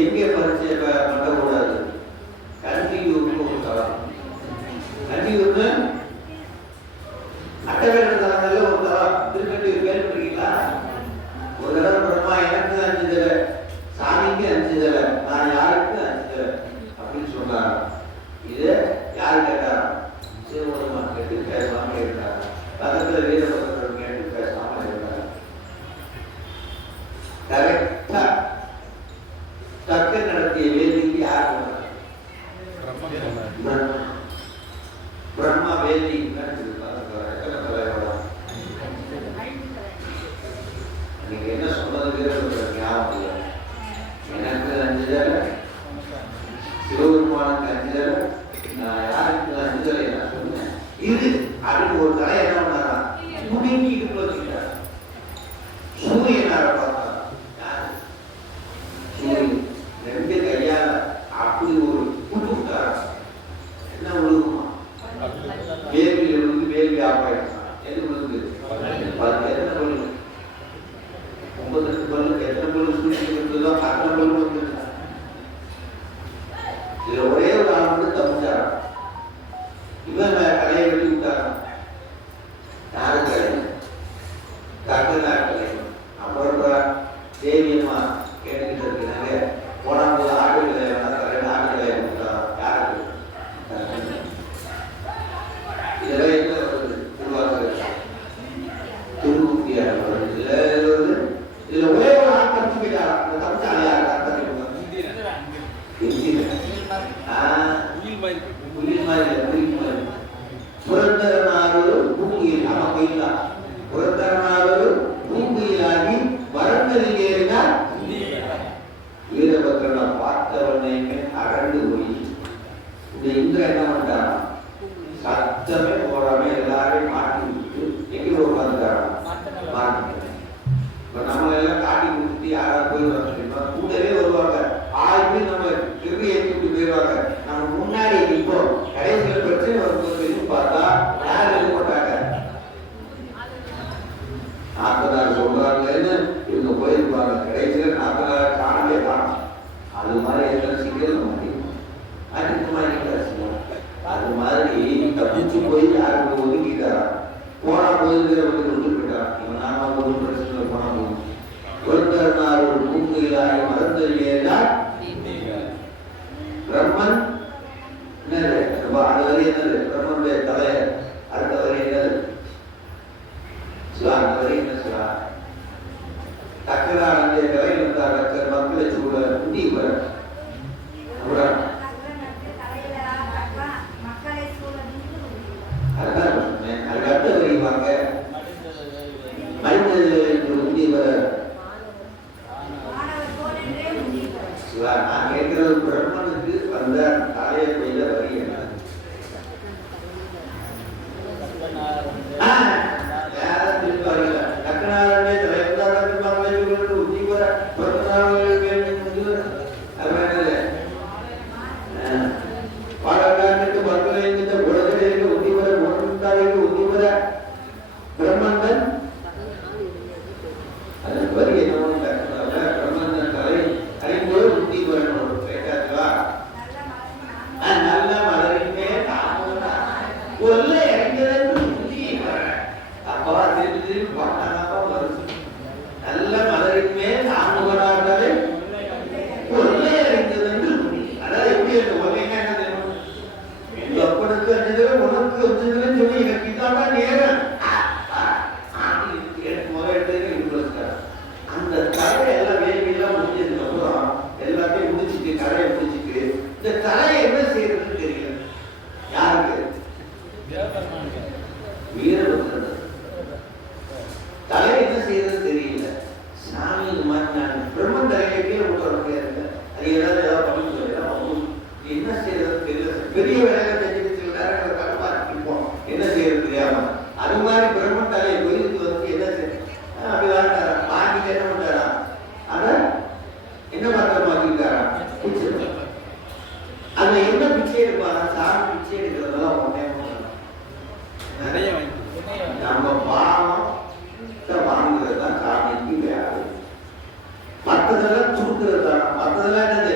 எங்கே பரிச்சை பண்ணக்கூடாது? கண்டியூர்னு ஒரு தளம். கண்டியூர்னு அட்டவேட தலங்கள்ல ஒரு தளம். திருக்கண்டியூர் கேள்விப்பட்டீங்களா? ஒரு தடவை பிரம்மா எனக்கு 5 தடவை, சாமிக்கு 5 தடவை, நான் யாருக்கு 5 தடவை அப்படின்னு சொன்னார். இது யார் கேட்டார்? சிவபெருமான் கேட்டு பேசாம இருந்தார். பக்கத்துல வீரபத்திரன் கேட்டு பேசாம இருந்தார். கரெக்டா தக்க நடத்திய வேதிக்கு யார் போனார்? பிரம்மா வேதி நீங்க என்ன சொன்னது ஞாபகம் இல்லை. எனக்கு 5 தடவை, சிவபெருமானுக்கு 5 தடவை, நான் யாருக்கு 5 தடவை நான் சொன்னேன். இது அப்படின்னு ஒரு தலை என்ன பண்ணாரா? துணிக்கு இடுப்பு வச்சுக்கிட்டார். சூரியனார பார்த்தார். சூரியன் 2 கையால அப்படி ஒரு புட்டு விட்டாரா? என்ன விழுகுமா? வேலியில் விழுந்து வேலி ஆப்பாயிடுச்சு. எது விழுந்து? எத்தனை பல்லு? 9 பல்லு. எத்தனை பல்லு சூரியன் இருந்ததோ அத்தனை பல்லு வந்துருச்சா? இதுல ஒரே ஒரு ஆள் மட்டும் தப்பிச்சாரா? இவன் கலையை வெட்டி விட்டாரா? யாரு கலை? கட்டனார் கலை. அப்புறம் தேவியம்மா கேட்டுக்கிட்டு இருக்கிறாங்க. போனாம்போது ஆட்டு கலையை ஆட்டு கலையை கொடுத்தாரா? யாருக்கு? இதெல்லாம் என்ன வருது? திருவாரூர் திருமூர்த்தியார் வருது. இதுல ஒரே ஒரு ஆள் தப்பிச்சு போயிட்டாரா? அந்த தப்பிச்சால யாரு? புயல் மாதிரி புரந்தரனாரு பூங்குயில். ஆமா போயிடலாம். புரந்தரனாரு பூங்குயிலாகி வரந்ததில் ஏறினார். வீரபத்ரனை பார்த்தவனே அரண்டு போய் இந்த இந்திரன் என்ன பண்ணிட்டாரா? சத்தமே போடாம எல்லாரையும் மாட்டி விட்டு எங்க உட்காந்துட்டாரா? மாட்டி. இப்ப நம்ம எல்லாம் காட்டி கொடுத்துட்டு யாராவது போயிடுவாங்க, கூடவே வருவாங்க. ஆளுமே நம்ம திரும்பி ஏற்றி விட்டு போயிடுவாங்க. நம்ம முன்னாடி இப்போ கடைசியில் பிரச்சனை வரும்போது போனா போயிருக்கிற விட்டு போயிட்டான். இவன் நாம ஒரு பிரச்சனை போனா போகும். ஒருத்தர் ஒரு பூங்குயிலாய் மறந்தறியார் பிரம்மன் என்னது அது வரை என்னது பிரம்மனுடைய தலைய அடுத்த வரை என்னது அந்த வரை என்ன சொல்லா தக்கரானுடைய கலை வந்தார் டாக்டர் மக்களை சூழ குடி வர அடுத்த வரைவாங்க மனிதர்கள் என்று குடி வர நான் கேட்கிறது பிரம்மனுக்கு வந்த தலையை பெய்த வரி என்ன பிரம்மன் அதன் வரி என்ன பிரம்மன் தலை அறிம்போது புத்தி வரணும் கேட்டாங்களா நல்ல மலரின்மே ஒல்ல இறங்கிறது புத்தி அப்பா திருப்பி திருப்பி பாட்டானப்பா வருது நல்ல மலரின்மே தாமுகராகவே ஒல்ல இறங்கிறது புத்தி அதாவது எப்படி அந்த ஒல்லைன்னா என்ன தெரியும் எங்க அப்பனுக்கு அஞ்சு உனக்கு அஞ்சு சொல்லி எனக்கு இதான் நேரம் அந்த கரையை எல்லாம் வேலையெல்லாம் முடிஞ்சதுக்கு அப்புறம் எல்லாத்தையும் முடிச்சுட்டு கரையை முடிச்சுட்டு இந்த கரையை என்ன செய்யறதுன்னு தெரியல யாருக்கு வீரபத்ரன் தலையை என்ன செய்யறதுன்னு தெரியல சாமி இது மாதிரி நான் பிரம்மன் தலையை கீழே விட்டு வர முடியாது அது ஏதாவது பண்ணி சொல்லலாம் என்ன செய்யறதுன்னு தெரியல பெரிய வேலையை செஞ்சுட்டு கடுப்பாட்டிப்போம் என்ன செய்யறது தெரியாம அது மாதிரி பிரம்மன் தலையை கோயிலுக்கு வந்து என்ன செய்ய அப்படி வாங்கிட்டாரா வாங்கிட்டு என்ன பண்ணாரா அத என்ன பத்திரம் வாங்கிட்டாரா பிச்சை அதுல என்ன பிச்சை எடுப்பாரா சாமி பிச்சை எடுக்கிறதெல்லாம் ஒன்னே நிறைய நம்ம பாவம் வாங்குறது தான் சாமிக்கு வேலை மற்றதெல்லாம் சுடுக்கிறது தானே மற்றதெல்லாம் என்னது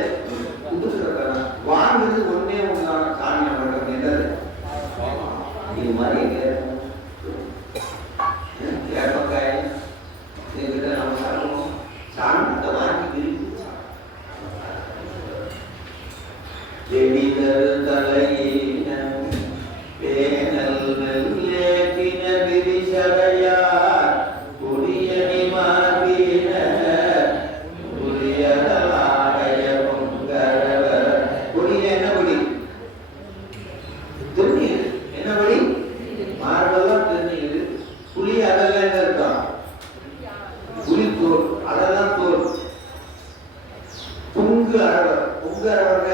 குடுக்கிறது தானே வாங்குறது ஒன்னே ஒன்றான சாமி நம்மளுக்கு என்னது இது மாதிரி எங்க ஏற்பக்காய் இதுகிட்ட நம்ம சாப்பிடணும் சாந்தத்தை வாங்கி விரித்து வெடிதல் தலையின பேனல் நெல்லேக்கின விரிசடையார் குடியணி மார்பின குடியடலாடைய பொங்கரவர் குடிய என்ன குடி திருநீர் என்ன குடி மார்பெல்லாம் திருநீர் புளி அதெல்லாம் என்ன இருக்கான் புலித்தோல் அதெல்லாம் தோல் பொங்கு அரவர்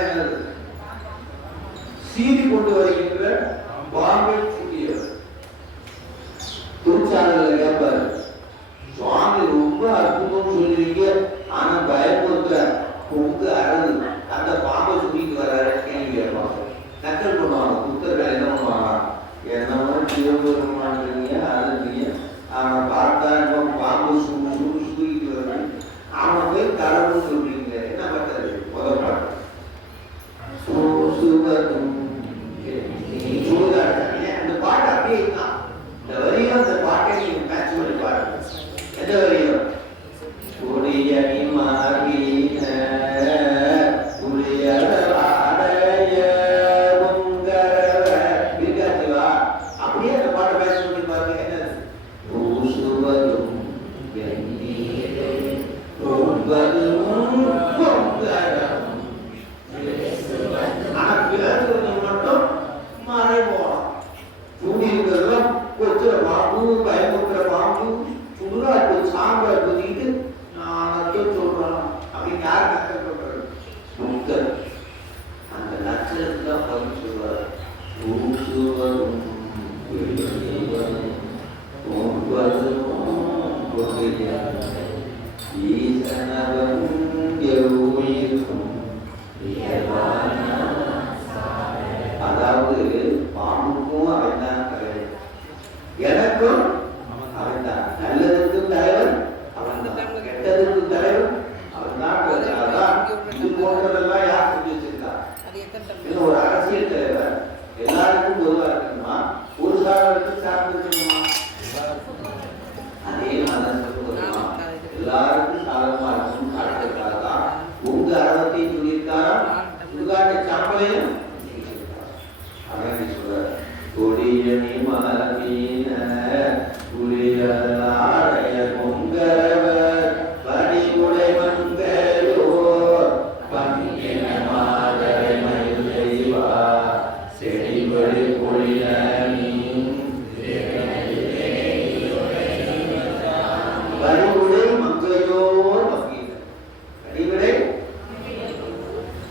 என்னது சீறி கொண்டு வருகின்ற பாம்பை சூடியவர் திருச்சாலையில கேட்பாரு சுவாமி ரொம்ப அற்புதம் சொல்லுவீங்க ஆனா பயப்படுத்த பொங்கு அரது அந்த பாம்பை சூடிட்டு வர்றாரு கேள்வி கேட்பாங்க நக்கல் பண்ணுவாங்க புத்தர்கள் என்ன பண்ணுவாங்க என்ன மாதிரி சிவபெருமான்றீங்க அதுன்றீங்க அவன் பார்த்தா பாம்பு சூடிட்டு வருது அவன் போய் கடவுள் சொல்றீங்க என்ன பண்றது முதல் பாட்டு அந்த பாட்டு அப்படியே இருக்கான் இந்த வரியும் அந்த பாட்டை நீங்க மேட்ச் பண்ணி பாருங்க எந்த வரியும் குடியணி மாறின குடியடைய இருக்காச்சுவா அப்படியே அந்த பாட்டை மேட்ச் பண்ணி பாருங்க என்னது பூசுவதும் மட்டும் மறை போகலாம் சூடி இருக்கிறதெல்லாம் கொத்துற பாம்பு பயமுறுத்துற பாம்பு சுடுறா சாம்பை குத்திக்கிட்டு நான் சொல்றான் அப்படின்னு யார் நக்கல் பண்றது புத்தர் அந்த நக்கலுக்கு தான் பதில் சொல்றாரு அதாவது பாம்புக்கும் அவன் தான் தலைவர், எனக்கும் அவன் தான், நல்லதுக்கும் தலைவர் அவன் தான், கெட்டதுக்கும் தலைவர் அவன் தான். இது போன்றதெல்லாம் யார் செஞ்சு வச்சிருக்கா? இது ஒரு அரசியல் தலைவர் எல்லாருக்கும் பொதுவாக இருக்கணுமா, ஒரு சாதனத்துக்கு சார்ந்து இருக்கணுமா? கொடியணி மலர்வீன குளிராடைய பொங்கவர் பணிமுறை மங்கையோர் பங்கின மாதரை மயில் செய்வா செடிபடி பொழிலனி பணிமுறை மங்கையோர் பங்கின பணிமுறை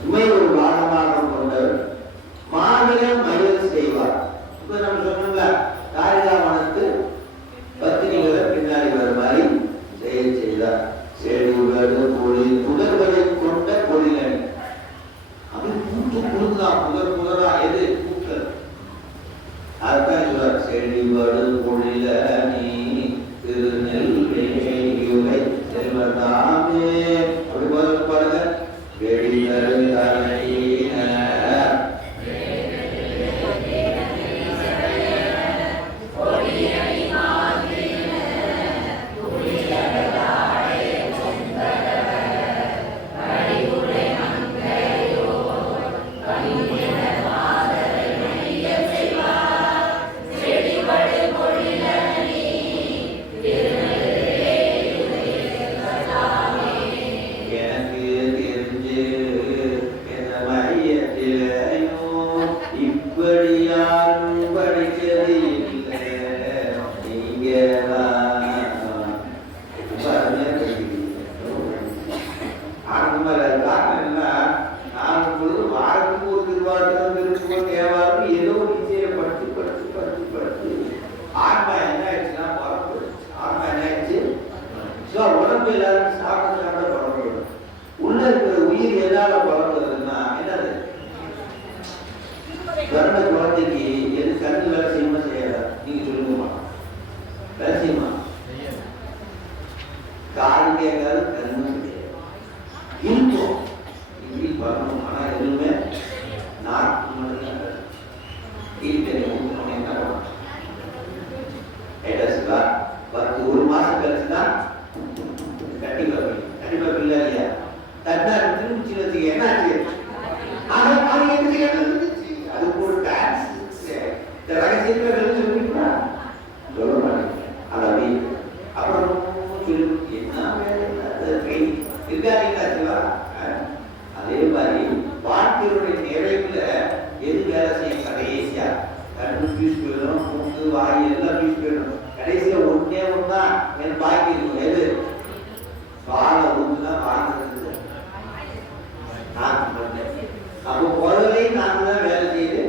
உண்மை ஒரு பாடமாக கொண்டவர் மாநிலம் மயில் செய்வார். இப்ப நம்ம சொன்னோம்ல தாரிகாவனத்து பத்தினிகளை பின்னாடி வர மாதிரி செய்தார். செடிவது பொழில் புதர்களை கொண்ட பொழிலணி அது பூத்து புழுதான் புதரா எது பூக்கள் அதுதான் சொல்றார். செடிவது பொழிலணி திருநெல்வேலியுரை செல்வதாமே அப்படி பாருங்க. வெடிதல் தலையின உடம்பு எல்லாரும் சாப்பிட பழம் உள்ள இருக்கிற உயிர் எதால பழகுறதுன்னா என்னது? பிறந்த குழந்தைக்கு எது கண்ணு வேலை செய்யுமா செய்யாதா? நீங்க சொல்லுங்கம்மா. வேலை செய்யுமா? கால் கேட்காது கண்ணு இருக்கும் இப்படி வரணும். ஆனா எதுவுமே நாக்கு மட்டும் பத்து ஒரு மாசம் கழிச்சுதான் கண்டிப்பா இல்ல இல்லையா? தட்டா திரும்பிச்சு வச்சுக்க என்ன ஆச்சு? அதுக்கு ஒரு டான்ஸ் ரகசியத்துல சொல்லிட்டா சொல்ல மாட்டேங்க. அது அப்புறம் என்ன இருக்காதீங்களா? அதே மாதிரி வாழ்க்கையுடைய நிறைவுல எது வேலை செய்யும்? கடைசியா கண்ணு பீஸ் போயிடும், மூக்கு வாய் எல்லாம் பீஸ் போயிடும். கடைசியா ஒன்னே ஒண்ணுதான் என் பாக்கி இருக்கும். எது? பாலை ஊத்துதான் வாழ்ந்துருக்கு. அப்போ முதலே நான் தான் வேலை செய்யுது.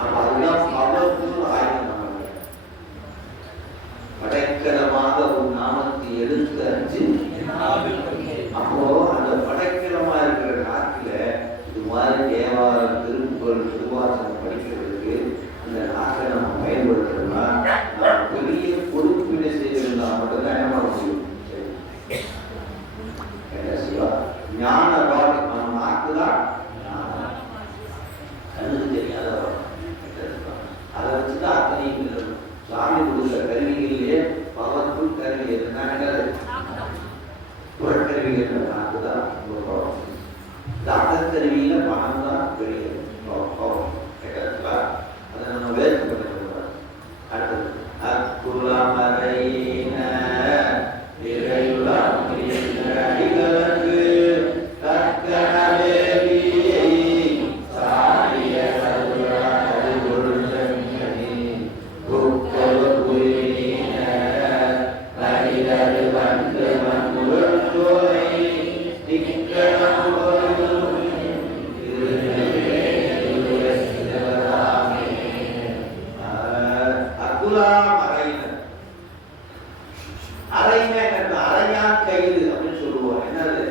அப்ப அதுதான் பவர்ஃபுல் ஆயுதம். படைக்கலமாக ஒரு நாமத்தை எடுத்து அஞ்சு. அப்போ அந்த படைக்கலமா இருக்கிற நாட்டில இது மாதிரி தேவாரம் திருக்குறள் திருவாசகம் படிக்கிறதுக்கு இந்த நாட்டை நம்ம பயன்படுத்தணும்னா நம்ம பெரிய பொறுப்பினை செய்திருந்தா மட்டும்தான் என்ன பண்ண முடியும்? ஞான பாடு நம்ம நாக்குதான் கண்ணுக்கு தெரியாத அதை வச்சுதான் அத்தனையும் சாமி கொடுக்குற கருவிகளிலே பவர்ஃபுல் கருவி எதுனா புறக்கருவிகள் நாக்குதான் இந்த அகக்கருவியில மனம் தான் பெரிய அதை நம்ம வேஸ்ட் பண்ணக்கூடாது. அடுத்தது அக்குலமரையின அடிகளுக்கு தக்கனவேலியை சாரிய சதுராது கொடுத்தமிழி புக்கவ புரியின மனிதரு வந்து மண்முழந்தோரை நிக்கணம் அரையான் கயிறு அப்படின்னு சொல்லுவோம். என்னது?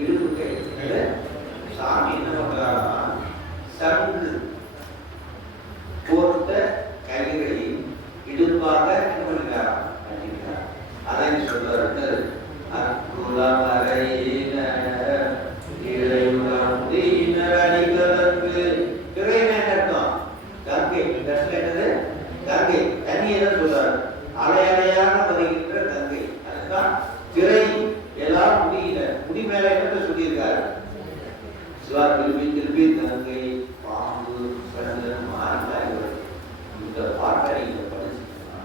இடுப்பு கயிறு. சாமி என்ன பண்றாரா? சங்கு போட்ட கயிறை இடுப்பாக என்ன பண்ணுறாரா? அதை சொல்றாரு. அக்குலமரையின இறையுலந்தீனர் அடிகளுக்கு இறைவன் அர்த்தம் கங்கை. என்னது? கங்கை தண்ணி எதாவது இந்த பாட்டை நீங்கள் படிச்சீங்கன்னா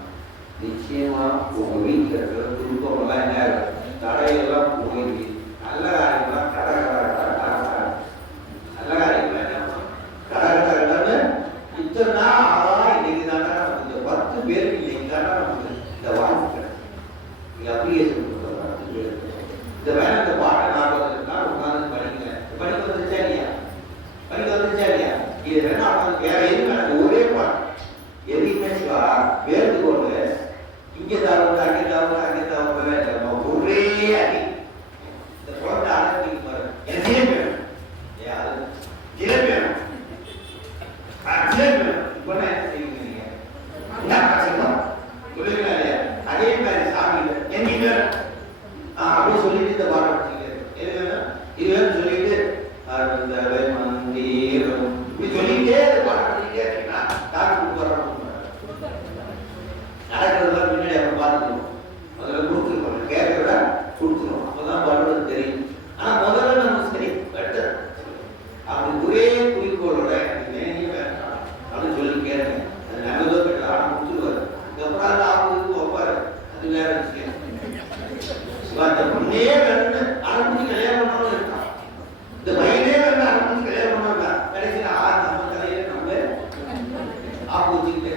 நிச்சயமா உங்க வீட்டில் இருக்கிற குடும்பம்லாம் என்ன தடையெல்லாம் போய் நல்ல காரியம்லாம் கடை நல்ல காரியம்லாம் என்ன கடை இத்தனை நாள் இன்னைக்கு தானே இந்த 10 பேருக்கு இன்னைக்கு தானே நமக்கு இந்த வாய்ப்பு கிடைக்கும். நீங்கள் அப்ளிகேஷன் கொடுக்குற இந்த வேலை இந்த பாட்டை 40 நாள் உட்காந்து படிங்க. படிக்க வந்துச்சா இல்லையா? படிக்க வந்துச்சா இல்லையா? இது வேணா வேற எதுவும் எனக்கு ஒரே பாட்டு எதுவுமே வேறு கொண்டு இங்கே தவிர அங்கே தவிர அங்கே தவிர ஒரே அடி இந்த குழந்தை அடக்கி பாரு எனக்கு ஜிலேபி வேணும். ஏன் அது ஜிலேபி வேணும், ஜிலேபி வேணும். இப்போ என்ன செய்வீங்க நீங்க? என்ன பிரச்சனை சொல்லுவீங்களா இல்லையா? அதே மாதிரி சாமி எங்க வேணும் அப்படின்னு சொல்லிட்டு இந்த பாடம் படிச்சுக்க எது வேணும் இது வேணும் சொல்லிட்டு மந்திரம் இப்படி சொல்லிட்டே பாடம் படிச்சுட்டே இருக்கீங்கன்னா டாக்டர் கொடுக்குறோம் நடக்கிறதெல்லாம் பின்னாடி அவங்க பார்த்துக்கணும். முதல்ல கொடுத்துருக்கோம், கேட்கறத கொடுத்துருவோம், அப்போதான் பண்ணுறது தெரியும். ஆனால் முதல்ல நம்ம சரி பெட்டர் அப்படி ஒரே குறிக்கோளோட எனக்கு வேண்டாம் அப்படின்னு சொல்லி கேட்க அது நல்லதோ பெட்டர் ஆனால் முடிச்சுடுவார். அதுக்கப்புறம் அது அவங்க வைப்பாரு, அது வேற விஷயம். அந்த பொண்ணே வேணும்னு அரைமுடி கல்யாணம் பண்ணாலும் இருக்கான், இந்த பையனே வேணும் அரைமுடி கல்யாணம் பண்ணாங்க கடைசியில் நம்ம தலையில நம்ம ஆப்பு வச்சுக்கிட்டே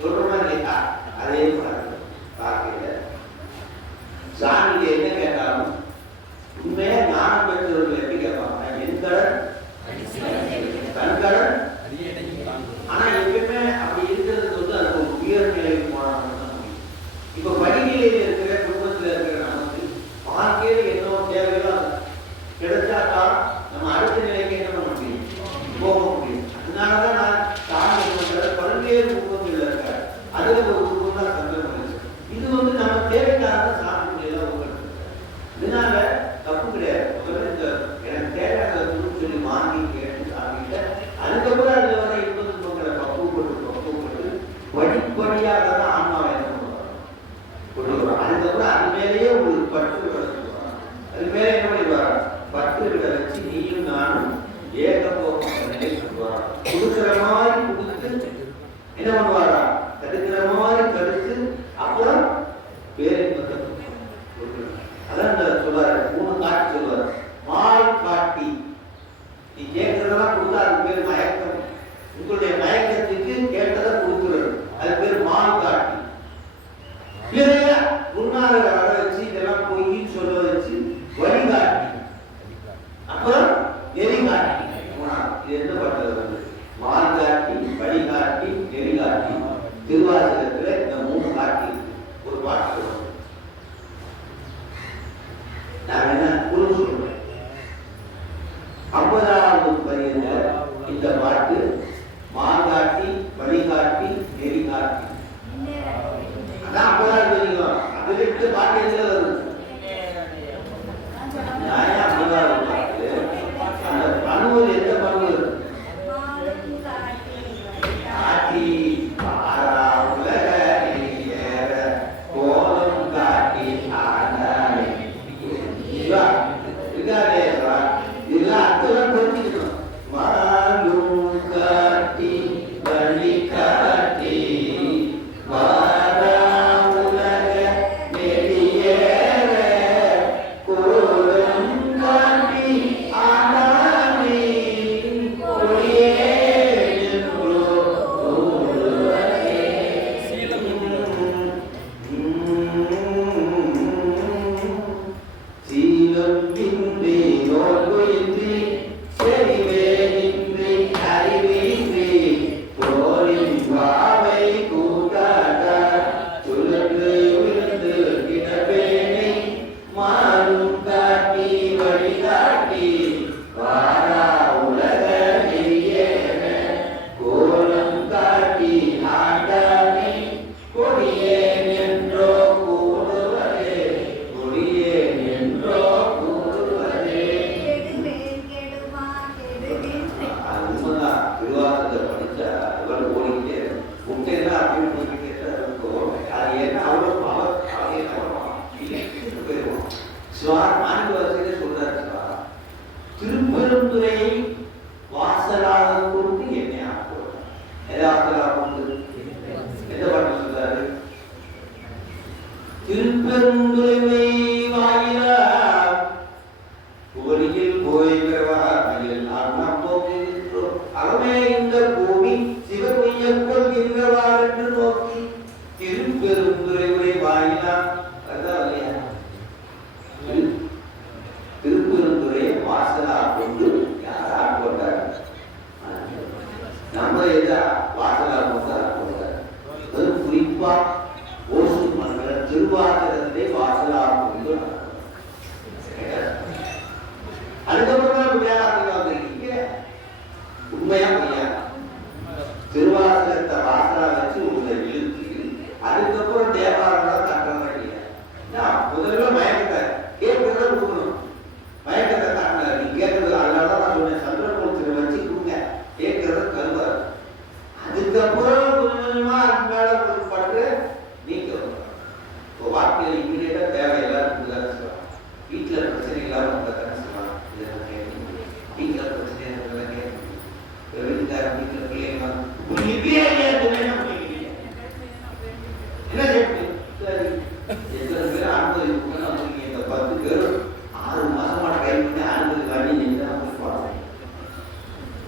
சொல்ற மாதிரி இல்லையா? அதே பார்க்கல சாமிக்கு என்ன கேட்டாலும் உண்மையா ஞானம் பெற்றவர்கள் எப்படி கேட்பாங்க? என் கடன் தன் கடன். ஆனா எப்பயுமே அப்படி இருக்கிறது வந்து அது ஒரு உயர்நிலைக்கு போனாலும் தான் முடியும். இப்ப படிநிலையில் இருக்கிற குடும்பத்தில் இருக்கிற நமக்கு வாழ்க்கையில என்ன தேவையோ கிடைச்சாக்கா நம்ம அடுத்த நிலைக்கு என்ன பண்ண முடியும்? போக முடியும். அதனாலதான் நான் சாமி பல்வேறு குடும்பத்தில் இருக்காரு. அதுல ஒரு குடும்பம் தான் சந்தம் பண்ணுச்சு. இது வந்து நம்ம தேவைக்காக சாமி எல்லாம் உங்களுக்கு இதனால தப்பு கிடையாது. முதல்ல இந்த எனக்கு தேவையான சொல்லி வாங்கி கேட்டு சாமிகிட்ட அதுக்கப்புறம் அதுல வர 20 துன்பங்களை பக்குவப்பட்டு படிப்படியாக தான் ஆன்மாவை என்ன பண்ணுவாங்க. அதுக்கப்புறம் அது மேலேயே உங்களுக்கு பற்று வளர்த்துவாங்க. அது மேலே என்ன பண்ணிடுவாங்க? பற்று விட வச்சு நீயும் நானும் ஏகபோகம் நிலை சொல்லுவாங்க. கொடுக்குற மாதிரி கொடுத்து என்ன பண்ணுவாரா? தடுக்கிற மாதிரி தடுத்து அப்புறம் பேரின்பத்தை அதான் சொல்றாரு. 3 காட்சி சொல்லுவாரு. மால் காட்டி நீ கேட்கறதெல்லாம் கொடுத்தா அது பேர் மயக்கம். உங்களுடைய மயக்கத்துக்கு கேட்டதை கொடுக்குறது அது பேர் மால் காட்டி. இல்லையா முன்னாள் வர வச்சு இதெல்லாம் பொய்ன்னு சொல்ல வச்சு வழிகாட்டி அப்புறம் நெறிகாட்டி. இது என்ன பண்றது? மால் காட்டி, வழிகாட்டி, நெறிகாட்டி. திருவாசகத்துல இந்த 3 காட்டி ஒரு பாட்டு சொல்றோம். நான் என்ன குழு சொல்றேன் 50வது வரியில இந்த பாட்டு மாகாட்டி, வழிகாட்டி, நெறிகாட்டி. அதான் 50வது வரியும் அதுல இந்த பாட்டு எதுல வருது? நியாயம் 50வது பாட்டு. அந்த பணுவல் எந்த பணுவல்? காட்டி பாரா உலக நீர கோலம் காட்டி ஆனாய் இதெல்லாம் அர்த்தம் தெரிஞ்சுக்கணும். வாழும் காட்டி வழி காட்டி வாரா உலக நெறியேற கோலம் காட்டி ஆனாய் கொடியே திருப்பெருந்துறையை வாசலாக கொண்டு என்னை ஆக்குவார். எதை வாசலாக கொண்டு? எந்த பாட்டு சொல்றாரு? திருப்பெருந்துறை வாயிலார் புகழியில் போய் பெறுவார்கள் நாம் போகின்றோம். அறமே இந்த பூமி சிவமையக் கொள்கின்றவார் என்று நோக்கி திருப்பெருந்துறை வாயிலார். அதுதான் இல்லையா? திருப்பெருந்துறை வாசலா கொண்டு யார் ஆட்கொண்டார்? நம்ம எதா வாசலா கொண்டு ஆட்கொண்டார். அது குறிப்பா ஓசு மன்னர் திருவாசகத்தை வாசலா கொண்டு அதுக்கப்புறம் வேளாண்மை வந்திருக்கீங்க. உண்மையா பொய்யா? திருவாசகத்தை வாசலா வச்சு உங்களை இழுத்து அதுக்கப்புறம் தேவாரம் தட்டுறதா இல்லையா? முதல்ல மயக்கத்தை கேட்கறத கொடுக்கணும். மயக்கத்தை காட்டினார். நீ கேட்கறது அதனாலதான் நான் சொன்னேன், சந்திரமூர்த்தியை வச்சு கொடுங்க, கேட்கறத கருவாரு. அதுக்கப்புறம் கொஞ்சம் கொஞ்சமா அது மேல பட்டு நீங்க வாழ்க்கையில இம்மிடியா தேவை எல்லாருக்கும் தானே சொல்லலாம். வீட்டுல பிரச்சனை இல்லாம தானே சொல்லலாம். இதெல்லாம் கேட்கணும். வீட்டுல பிரச்சனை இருக்கிறத கேட்கணும். வீட்டுக்கார வீட்டுல பிள்ளைங்க என்ன கேட்கு? சரி, எத்தனை பேர் அனுமதி இந்த 10 பேர் 6 மாசமா ட்ரை பண்ணி அனுமதி காட்டி நீங்க தான் போய்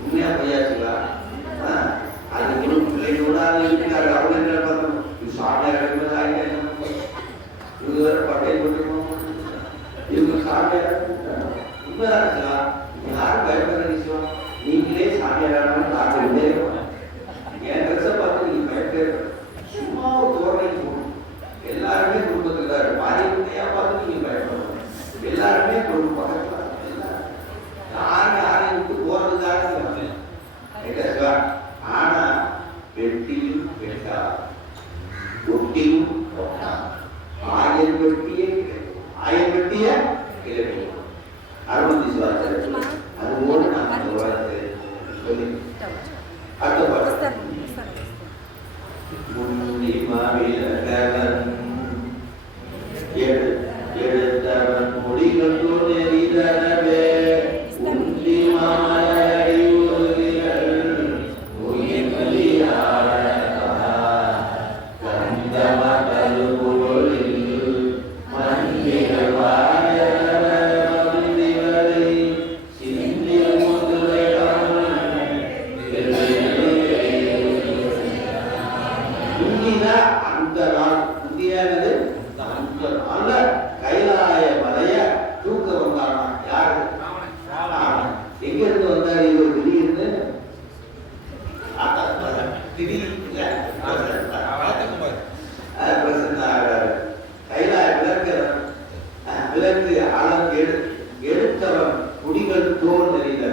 உண்மையா பொய்யாச்சுங்களா? அது கூட பிள்ளைங்களோட இருக்காரு. அவங்க என்ன பார்க்கணும்? சாமியார் அடைப்பது ஆகிட்டேன், இவங்க வேற பட்டை போட்டு இவங்க சாமியார் உண்மைதானுங்களா? யாரும் பயப்படுற விஷயம். நீங்களே சாமியாரான பார்த்து உள்ளே என் ட்ரெஸ்ஸை பார்த்து நீங்க பயப்பட சும்மா ஒரு தோரணை போகணும். எல்லாருமே குடும்பத்துக்காரு மாறி உண்மையா பார்த்து நீங்க பயப்படணும். எல்லாருமே குடும்ப பக்கத்துல யாரையும் விட்டு போறதுக்காக. ஆனா வெட்டியும் வெட்டா ஒட்டியும் ஆயிரம் வெட்டியே ஆயிரம் வெட்டிய கிளம்பி அனுமதி சுவாசம் அது போல நான் சொல்லி அடுத்த பாட்டு எழுத்தவன் மொழிகள் நெறிதரவே கைலாய மலைய தூக்க வந்தானா யாரு? எங்க இருந்து வந்தாரு? இவர் திடீர்னு கைலாய விளக்கு அளவு எடுத்தவன் முடிகள் தோல் நெறிந்த.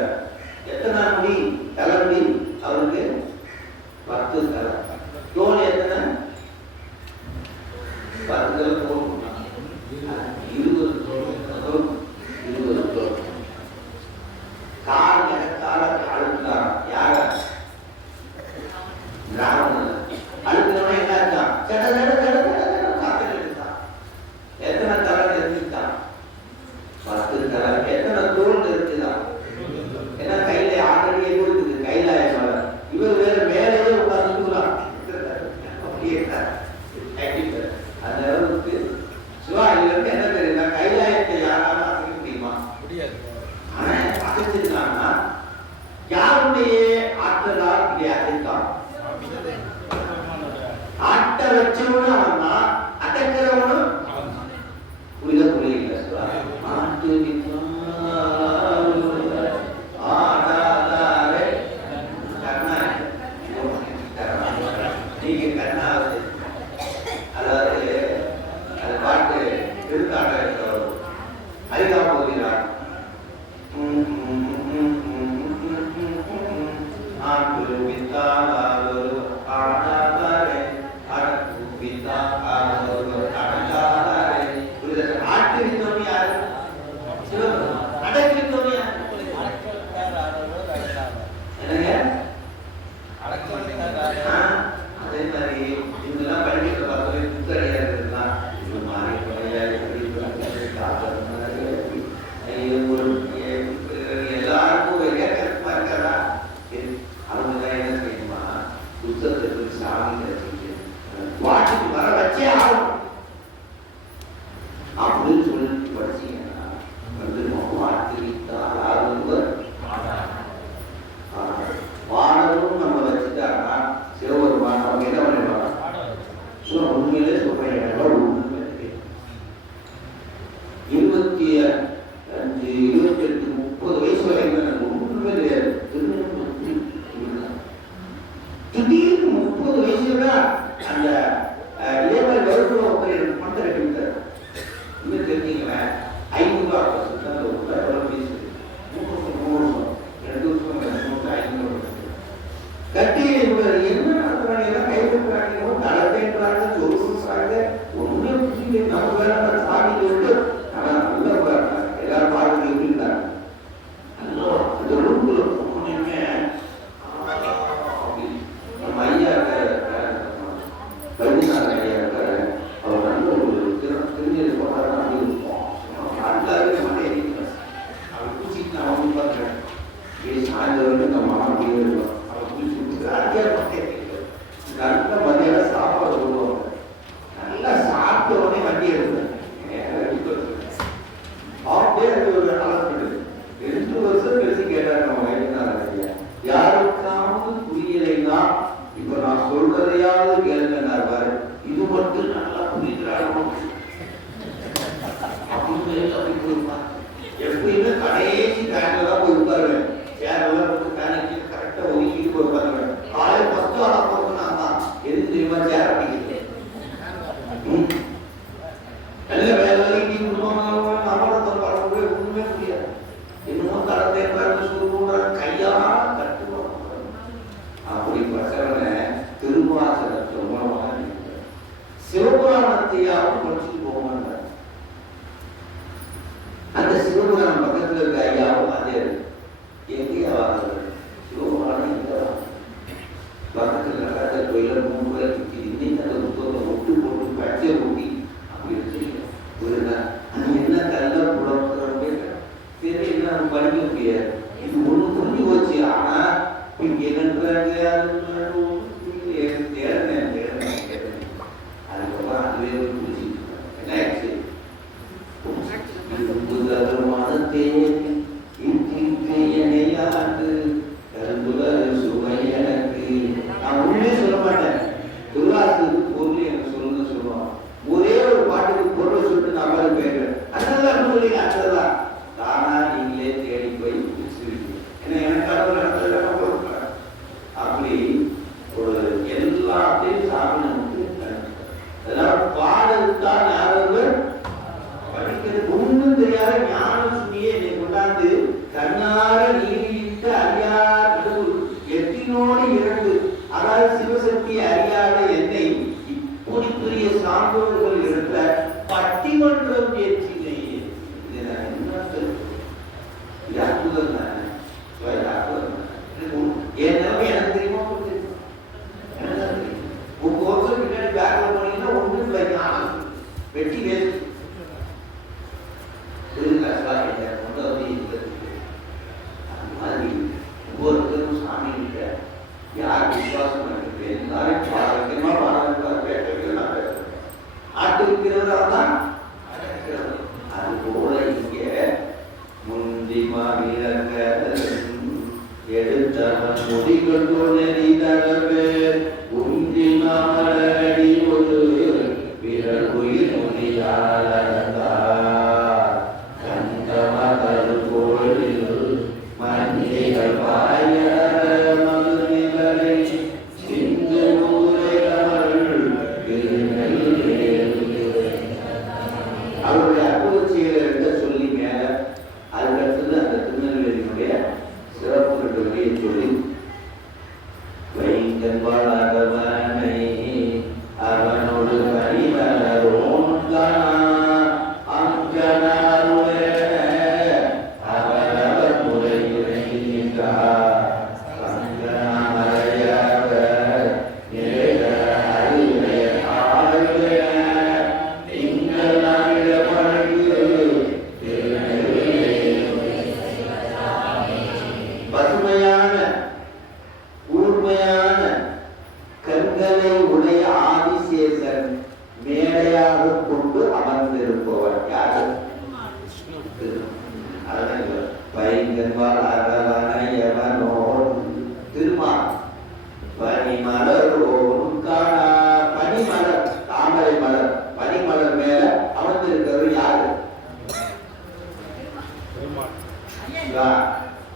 எத்தனை முடி? தலைமுடி அவருக்கு 10 தலை. தோல் எத்தனை? 10 தலை தோல். 20 தோல். 20 தோல். கால் எகத்தால அழுத்தார். யார? ராவணன். அழுத்தவன என்ன இருக்கான்? காத்து எடுத்தான். எத்தனை தலை நிறுத்திட்டான்? 10 தலை. எத்தனை தோல் நிறுத்திதான்? ஏன்னா கையில ஆல்ரெடியே கொடுக்குது கைலாய மலை. இவர் வேற மேலேயே உட்கார்ந்துக்கலாம். அந்த அளவுக்கு சிவா இவருக்கு என்ன தெரியுமா? கைலாயத்தை யாராலும் அசைக்க முடியுமா? முடியாது. ஆனா அசைச்சிருக்காங்கன்னா யாருடைய ஆற்றலால் இதை அசைத்தான்? ஆட்ட வச்சவனும் அவன் தான், அடக்கிறவனும் புரியல சிவா. ஆட்டு ஆடாதாரே கண்ணா நீங்க கண்ணாவது. அதாவது அது பாட்டு எழுத்தாட அரிதா போகிறார். ஆண்டு வித்தாதாரே ஆடாதாரே அடக்கு வித்தாதாரே அடக்காதாரே. ஆட்டு வித்தவன் யாரு? அடக்கு வித்தவன் யாரு? என்னங்க? அதே மாதிரி சாமி வாட்டுக்கு வர வச்சே ஆகும் அப்படின்னு சொல்லிட்டு படிச்சீங்கன்னா வந்து வார்த்தைத்தால் ஆகுவர் வானரும் நம்ம வச்சுட்டாங்கன்னா சிவபெருமான் அவங்க என்ன பண்ணிடுவாங்க உண்மையிலே சொல்றேன் 25, 28, 30 வயசு வரைக்கும் எனக்கு ஒன்றுமே தெரியாது. திடீர்னு 30 வயசுல அந்த இதே மாதிரி வருஷம் ஒருத்தர் பணத்தை கட்டி விட்டார். இன்னும் தெரிஞ்சுங்களேன், 500 ரூபாய் வயசு 3 வருஷம் 2 வருஷம் 500 கட்டி என்ன நடத்துறாங்க, கைவிடுறாங்க, நடத்துறாங்க, சொல்றாங்க, ஒண்ணுமே புரியல. நம்ம வேலை சாமி சொல்லிட்டு நல்ல எல்லாரும் பாருங்க எப்படி இருந்தாங்க. அந்த ரூம்ல போனீங்க நம்ம ஐயா இருக்காரு, ரவிநாதன் ஐயா இருக்காரு. அவர் நல்ல ஒரு தெரிஞ்சது போட்டாரு. நல்லாவே மாட்டேன் அவர் பூச்சிட்டு நான் வந்து பார்க்குறேன். சாயந்தரம் நம்ம அப்படியே இருக்கோம். அவர் பூச்சி அதிக மாட்டேன். நல்ல மதியானம் சாப்பாடு போடுவாங்க. நல்லா சாப்பிட்ட உடனே வண்டி எடுப்பேன். ஒரு அளவு 2 வருஷம் கழிச்சு கேட்டாங்க நம்ம வைத்தியநாதன் ஐயா, யாருக்காவது புரியலைன்னா இப்ப நான் சொல்றதையாவது கேளுங்க பாரு, இது மட்டும் நல்லா புரிஞ்சுறாங்க அப்படின்னு எப்பயுமே கடைசி பேங்க்ல தான் போய் உட்காருங்க. சேரெல்லாம் போட்டு பேங்க் கரெக்டா ஒதுக்கிட்டு போய் உட்காருங்க. காலையில் 10 ஆனா போகணும் நான் தான் எது தெரியுமா சேர் அப்படிங்கிறது நல்ல வேலை ஒண்ணுமே புரியாது. இன்னும் தரத்தை கையால கட்டுவோம். அப்படிப்பட்டவனை திருவாசகத்தை மூலமாக சிவபுராணத்தையாவும் படிச்சுட்டு போக மாட்டார். அந்த சிவபுராணம் பக்கத்தில் இருக்க ஐயாவும் அதே எங்கேயா வாங்க சிவபுராணம் எங்க பக்கத்தில் நடந்த கோயில 3 பேர் சுற்றி இன்னைக்கு அந்த புத்தகத்தை ஒட்டு போட்டு பச்சை ஊட்டி அப்படி வச்சுருக்கேன். என்ன கல்ல புலம்புறோம் தெரியல, நம்ம படிக்க முடியாது. இது ஒண்ணு புரிஞ்சு போச்சு. ஆனா இங்க என்னன்றாங்க அதுக்கப்புறம் அதுவே புரிஞ்சு என்ன ஆயிடுச்சு. நான் உண்மையே சொல்ல மாட்டேன். துர்வாசத்துக்கு பொருள் எனக்கு சொல்லணும்னு சொல்லுவான். ஒரே ஒரு பாட்டுக்கு பொருளை சொல்லிட்டு நான் மாதிரி போயிடுறேன். அதெல்லாம் சொல்லுங்க, அதெல்லாம் தானா நீங்களே தேடி போய் ஏன்னா எனக்கு கடவுள் இடத்துல அப்படி ஒரு எல்லாத்தையும் சாப்பிட்டு அதெல்லாம் பாடத்தான் யாராவது படிக்கிறது ஒன்றும் தெரியாத ஞான சுனியை என்னை கொண்டாந்து கண்ணார நீரிட்டு அறியாத கடவுள் எத்தினோடு 2 அதாவது சிவசக்தி அறியாத என்னை இப்படி பெரிய சான்றோர்கள் இருந்த பட்டிமன்றம் ஏற்றினை. இது அற்புதம் தானே. என் நிலைமை எனக்கு தெரியுமா? 3 வருஷம் பின்னாடி பேக்ல போனீங்கன்னா ஒன்றும் வைக்கலாம் வெட்டி வேஸ்ட். அந்த மாதிரி ஒவ்வொருத்தரும் சாமி கிட்ட யார் விசுவாசம் இருக்கு எல்லாரும் பாரம்பரியமா ஆட்டு விற்கிறவரால் தான். அது போல இங்க முந்திமா விளங்க எடுத்தவன் முடிகொண்டு நெறிதகவே உந்திமாடி ஒரு விரல் உயிர் முடியா ஆதிசேஷன் மேடையாக கொண்டு அமர்ந்திருப்பவர் யாரு? பைங்கன்பால் அரவணையவனோடு திருமால் பனிமலரோடும் காணா. பனிமலர், தாமரை மலர், பனிமலர் மேல அமர்ந்திருக்கிறவர் யாரு?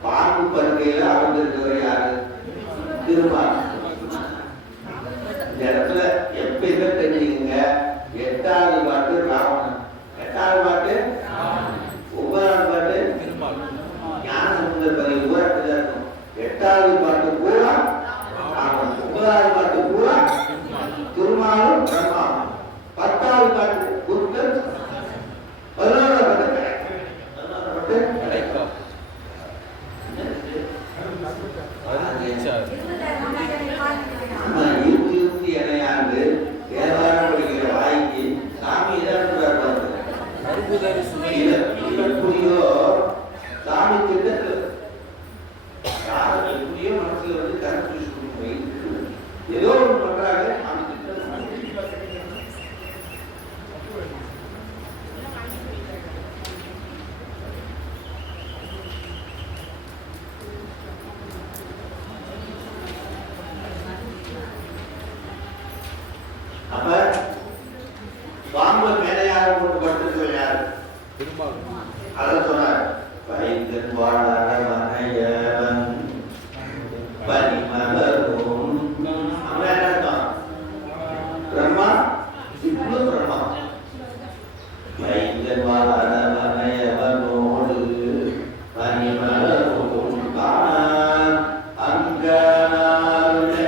பாம்பு படுக்கையில அமர்ந்திருக்கிறவர் யாரு? திருமால். இந்த இடத்துல எப்பயுமே தெரிஞ்சுக்கங்க, 8வது பாட்டு ராவணன், 8வது பாட்டு 9வது பாட்டு ஞானசமுந்தர் பதி ஊரத்தில் இருக்கும். 8வது பாட்டு பூரா ராவணன், 9வது பாட்டு பூரா திருமாலும் பிரம்மாவும், 10வது பாட்டு புத்தர், 11வது பாட்டு கிடைக்கும். 11வது பாட்டு கிடைக்கும். இணையாண்டு தேவாரம் படிக்கிற வாய்க்கு சாமி எப்படியோ சாமி திட்டத்தில் எப்படியோ மனசுல வந்து கருத்து ஏதோ ஒன்று பண்றாங்க. சாமி திட்டம் அப்ப பாம்பு மேலையாக கொண்டு படுத்திருக்கிறது யாரு? அதான் சொன்னார், பைங்கன் வாழவனையவன் பனிமலரும். அவன் என்ன அர்த்தம்? பிரம்மா, விஷ்ணு பிரம்மா. பைங்கன் வாழவனையவனோடு பனிமலரும் காணான் அங்கனாருடைய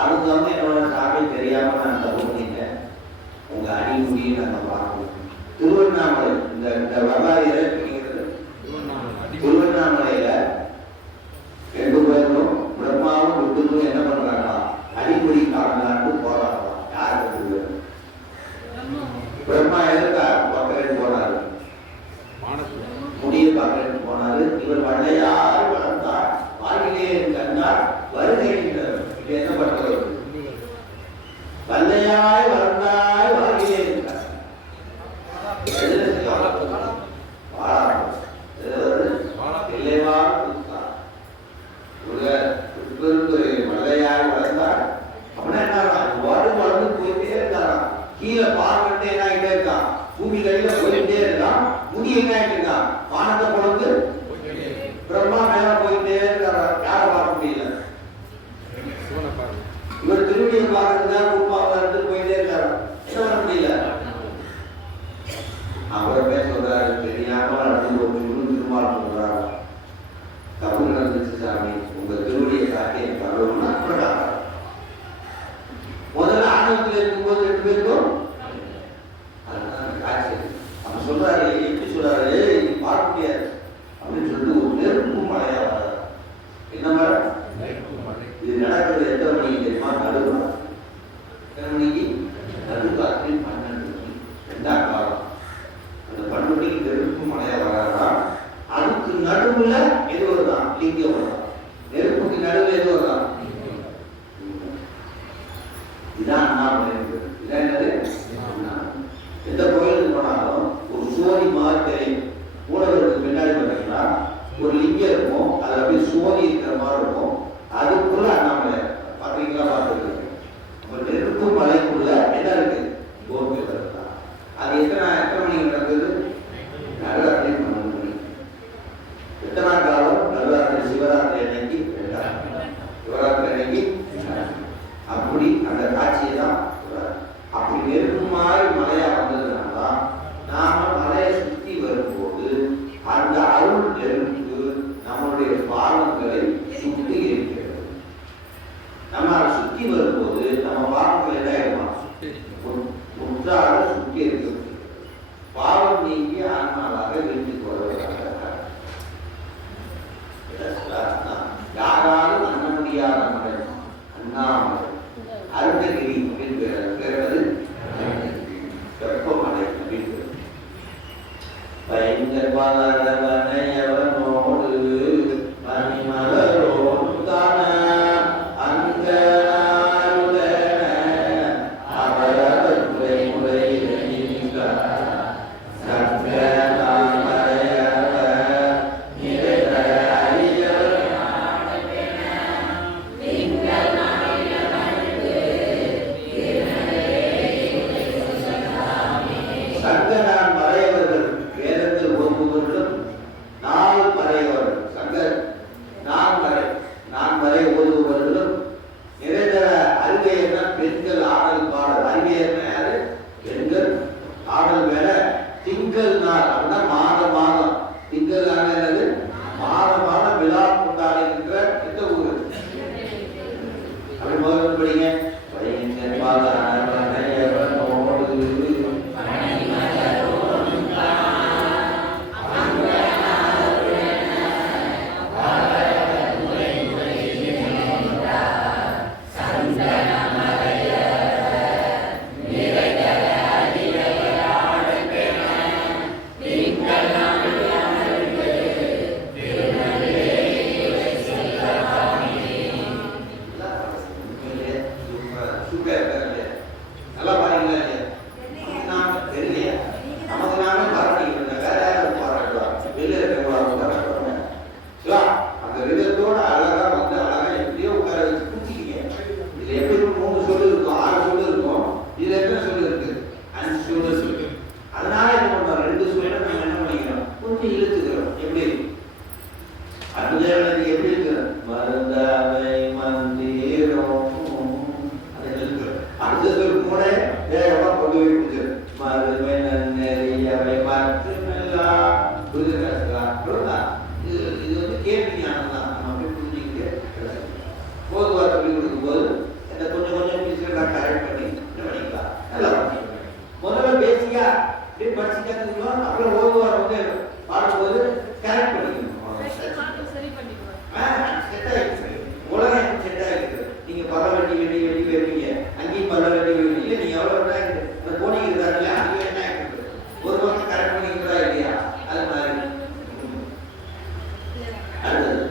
அவங்க என்னோட சாமி தெரியாம நான் தப்பு பண்ணிட்டேன். உங்க அடிமுடியை நாங்க பார்க்கணும். திருவண்ணாமலை இந்த வரலாறு இருக்கிறது. திருவண்ணாமலையில 2 பேரும் பிரம்மாவும் விட்டுக்கும் என்ன பண்றாங்களா, அடிமுடி காரணான்னு போறாங்களா. யாருக்கு? பிரம்மா எதுக்கா பார்க்கறேன்னு போனாரு, முடிய பார்க்கறேன்னு போனாரு. இவர் வளையார் வளர்ந்தார், வாயிலே கண்டார் வருகின்றார். இது என்ன பண்றது? வல்லையாய் வளர்ந்தாய் வாழ்கிலே இருக்கிறார். மல்லையாய் வளர்ந்தார் அப்படின்னா என்ன வளர்ந்து போயிட்டே இருக்காராம். கீழே பார்க்கட்டே என்ன ஆகிட்டே இருக்கான், பூமி கடையில போயிட்டே இருக்கான். முடி என்ன ஆகிட்டு இருக்கான், வானத்தை பொழுது பிரம்மா மேல போயிட்டே இருக்காரா. யாரை பார்க்க முடியல. இவர் திரும்பியை பார்க்கறதுதான் குடும்பமாக இருந்து போயிட்டே இருக்காரு. என்ன பண்ண முடியல. அவருமே சொல்றாரு, தெரியாம நடந்து ஒரு திருமால் சொல்றாரு, தப்பு நடந்துச்சு சாமி, உங்க திருவடியை காட்டி எனக்கு வரணும்னா முதல்ல ஆணவத்தில் இருக்கும்போது 2 பேருக்கும் அதுதான் காட்சி. அப்ப சொல்றாரு, எப்படி சொல்றாரு, பார்க்க முடியாது அப்படின்னு சொல்லிட்டு ஒரு நெருப்பு மழையா வராது. என்ன மழை இது நடக்கிறது? எத்தனை மணிக்கு தெரியுமா? நடுவா. எத்தனை மணிக்கு? நடுவாற்றி 12 மணி. 2ஆம் காலம். அந்த 12 மணிக்கு நெருப்பு மழையா வராதா. அதுக்கு நடுவுல எது வருதான்? லிங்கம் வருதான். நெருப்புக்கு நடுவில் எது வருதான்? இதான் அண்ணாமலை. இதான் என்னது? எந்த கோயிலுக்கு போனாலும் ஒரு சோதி மாதிரி தெரியும். ஊடகத்துக்கு பின்னாடி பார்த்தீங்கன்னா ஒரு லிங்கம் இருக்கும், அது அப்படியே சோதி இருக்கிற மாதிரி இருக்கும். அதுக்குள்ள அண்ணாமலை பார்த்தீங்களா? பார்த்துருக்கு. நெருப்பு மலைக்குள்ள என்ன இருக்கு? கோவில் இருக்கா. அது எத்தனை மணிக்கு நடக்குது? நவராத்திரி 12 மணி. எத்தனாம் காலம்? நவராத்திரி, சிவராத்திரி அன்னைக்கு 2ஆம் சிவராத்திரி அன்னைக்கு. அப்படி அந்த காட்சியை தான் அப்படி நெருப்பு மாதிரி மலையா வந்ததுனால நாம மலையை சுற்றி வரும்போது அந்த அருள் நெருப்பு நம்மளுடைய பாவங்களை சுத்தி இருக்கிறது. இது எப்படி இருக்கு? மருந்தாவை மந்திரம் அடுத்தது கூட வேகமா கொண்டு போய் கொடுத்து மருமை நன்னெறியவை மட்டுமெல்லாம் இது வந்து கேள்வி ஞானம் தான். நம்ம அப்படி புரிஞ்சுக்கிட்டு போதுவார் சொல்லி கொடுக்கும்போது இந்த கொஞ்சம் கொஞ்சம் மிஸ்டேக் கரெக்ட் பண்ணி என்ன பண்ணிக்கலாம். நல்லா முதல்ல பேசிக்கா இப்படி படிச்சுக்கலாம். அப்புறம் ஓதுவார் வந்து பாடும்போது கரெக்ட் பண்ணிக்கணும். உலகம் செட் ஆகிருக்கு. நீங்க பல வெட்டி வெட்டி வெட்டி வைப்பீங்க, அங்கேயும் பல வெட்டி வெட்டி இல்லை. நீங்க எவ்வளோ அந்த போனிக்கு இருக்காங்க அங்கே என்ன ஆகிருக்கு ஒரு பக்கம் கரெக்ட் பண்ணிக்கிறதா இல்லையா? அது மாதிரி அடுத்தது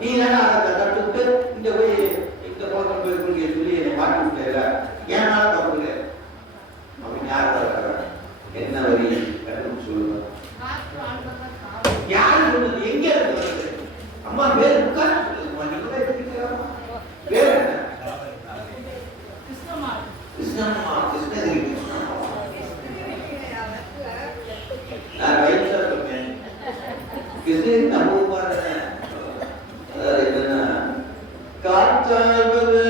நீ தானே அதை கற்றுக்கிட்டு இந்த போய் இந்த பழக்கம் போய் குடிக்க சொல்லி என்னை மாட்டி விட்டேல கிருஷ்ணம்மா கிருஷ்ணகிரி கிருஷ்ணம்மா நான் ரைட்ல சொல்றேன். கிருஷ்ணகிரி நம்ம ஊர் அதாவது என்னன்னா காற்றாழ்வது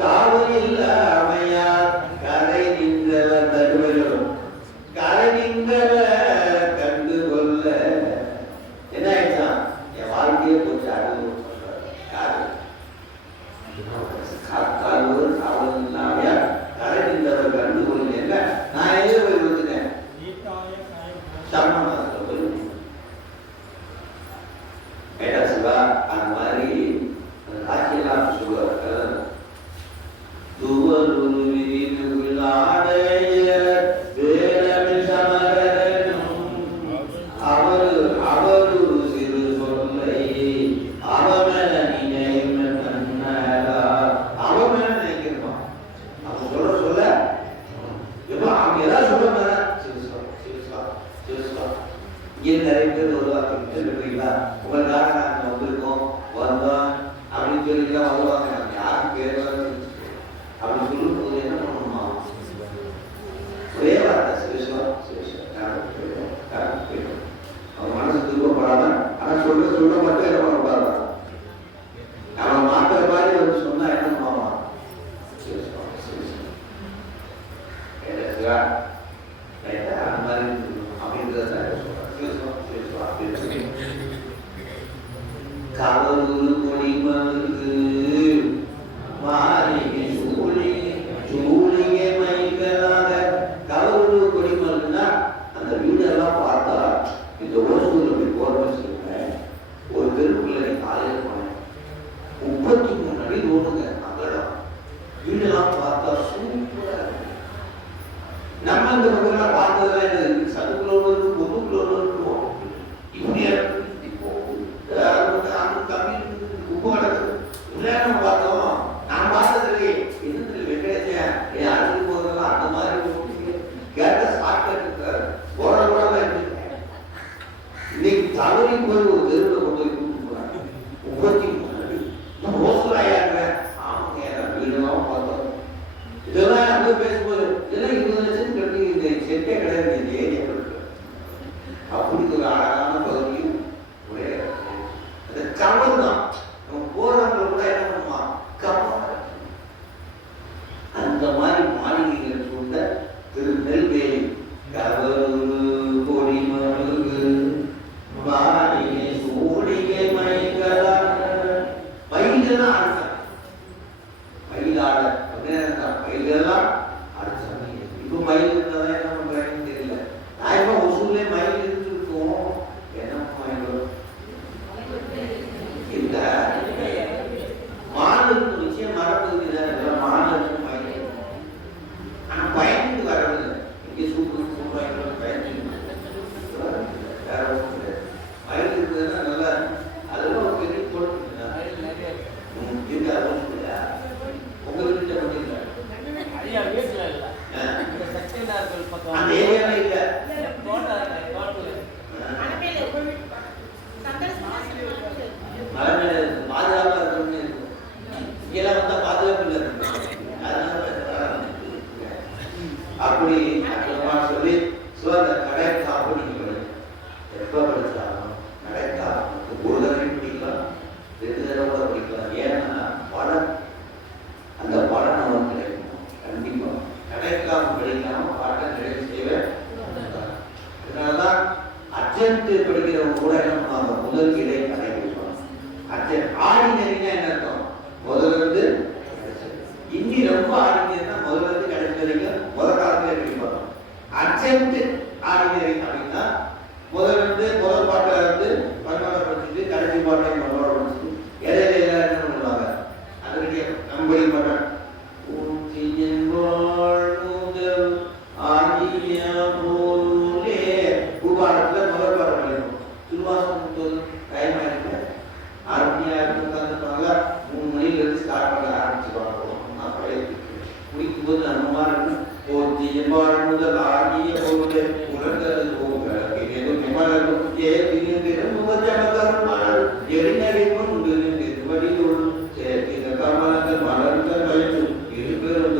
காவலில் அமையார் கரை நின்றவர் தருவரும் கரை நின்றவர் கண்டு கொள்ள என்ன ஆயிடுச்சா என் வாழ்க்கையே போச்சு. அது காற்றாழ்வது காவலில் அமையார் கரை நின்றவர் கண்டு கொள்ள என்ன நான் எங்கே போய் கொடுத்துட்டேன் சரணமாக போய் ஏடா சிவா அந்த மாதிரி காட்சியெல்லாம் சொல்லுவார். துவலுரு விரிவுள்ளாடைய வேரமில் சமரனும் அவரு சிறு சொல்லை அவமேல நினைவு கண்ணரா அவமேல நினைக்கணுமா அவங்க சொல்ல இப்போ அவங்க ஏதாவது சொல்லுவாங்க இங்கே நிறைய பேர் வருவாங்க சொல்லுறீங்களா உங்களுக்காக நாங்கள் வந்திருக்கோம் வந்தோம் அப்படின்னு சொல்லிக்கலாம் வருவாங்க. நம்ம யாரும் பேர் அப்படி சொல்லும் போது என்ன பண்ணணுமா ஒரே வார்த்தை சிவசிவம் அவங்க மனசு திருப்பப்படாம ஆனால் சொல்ல மட்டும் என்ன பண்ணக்கூடாது. நம்ம மாற்ற மாதிரி வந்து சொன்னா என்ன பண்ணுவாங்க சிவசிவம் அந்த மாதிரி அப்படின்றத கவரு கொடிமருக்கு மாளிகை சூழிகை மைகளாக கவரு கொடிமருக்குன்னா அந்த வீடெல்லாம் பார்த்தா இந்த ஓசூர்ல போய் போறோம்னு சொல்லுவேன். ஒரு தெருக்குள்ள காலையில் போனேன் 33 அடி ரோடுங்க அங்கடம் வீடெல்லாம் பார்த்தா சூப்பரா நம்ம இந்த பக்கம் பார்த்ததெல்லாம் என்ன சதுக்குள்ள ஒன்று பொதுக்குள்ள ஒன்று இருக்கும். இப்படி இப்போ உப்பு கிடக்குது இல்லைன்னு பார்த்தோம். நான் பார்த்ததுலே என்ன வெங்கடேசன் என் அழுது போறதெல்லாம் அந்த மாதிரி கேட்ட சாப்பிட்டு போற கூட தான் இருந்துருக்கேன். இன்னைக்கு தவறி போய் ஒரு தெருவில் கொண்டு போய் கூட்டு போறாங்க 33 அடி ரோசராயாங்க. ஆமாங்க வீடெல்லாம் பார்த்தோம். இதெல்லாம் வந்து பேசும்போது இதெல்லாம் 20 லட்சம் கட்டி இந்த செட்டே கிடையாது இந்த ஏரியா அப்படி ஒரு அழகான பகுதியும் ஒரே அந்த கவல் தான். நம்ம போறவங்க கூட என்ன பண்ணுமா கவல் அந்த மாதிரி மாளிகைகள் சூழ்ந்த திருநெல்வேலி கவரு கொடிமருகு மாளிகை சூழிகை மைகளாக மயிலெல்லாம் அடிச்சாங்க. மயிலாட அப்படின்னா மயிலெல்லாம் அடிச்சாங்க. இப்போ மயில் இருந்தாதான் என்ன பண்றாங்கன்னு தெரியல. நான் இப்போ ஒசூர்ல மயில் இருந்துருக்கோம் என்ன மயில் இல்ல மாடு நிச்சயம் மரபுக்கு தான் மாடு மயில். ஆனா பயந்து வரவில்லை. இங்கே சூப்பர் பயந்து வேற ஒன்றும் கிடையாது. மயில் இருக்குதுன்னா நல்லா அதெல்லாம் ஒரு பெரிய பொருள் இருக்காது. உங்க வீட்டுல பண்ணிருக்காங்க அந்த ஏரியால இல்ல மலை மேல பாதுகாப்பா இருக்கணும்னு இருக்கும். இங்கெல்லாம் வந்தா பாதுகாப்பு இல்லை. அப்படி சொல்லி அந்த கடைக்காப்பு நீங்க எப்ப படிச்சாலும் கடைக்காப்பு ஒரு தடவை படிக்கலாம் 2 தடவை கூட படிக்கலாம். ஏன்னா படம் அந்த படம் நமக்கு கிடைக்கும். கண்டிப்பா கடைக்காப்பு படிக்காம பாடம் நிறைவு செய்வேன். இதனாலதான் அர்ஜென்ட் படிக்கிறவங்க கூட என்ன பண்ணுவாங்க முதல் இடை கடைபிடிப்பாங்க. அர்ஜென்ட் ஆர்டினரினா என்ன அர்த்தம் முதல்ல இருந்து இன்னி ரொம்ப ஆர்டினரினா முதல்ல இருந்து கடைசி வரைக்கும் முதல் காலத்துல படிப்பாங்க. அர்ஜென்ட் ஆர்டினரி அப்படின்னா முதல்ல இருந்து முதல் பாட்டில இருந்து 11 படிச்சுட்டு கடைசி பாட்டை 11 படிச்சுட்டு இடையில எல்லாரும் என்ன பண்ணுவாங்க அதனுடைய நம்படி மாட்டாங்க. பூபாடத்துல முதல் பாடம் படிக்கணும். திருவாசகம் டைம் ஆயிருக்கு 3 மணில இருந்து ஸ்டார்ட் பண்ண ஆரம்பிச்சுருவாங்க. நான் பழைய முடிக்கும் போது அந்த மாதிரி முதல் ஆகிய போது உணர்ந்தது போக ஏதோ நிமலரும் எரிநடை கொண்டு வடிவோடு கமலங்கள் மலர்ந்த கழித்து இருபெரும்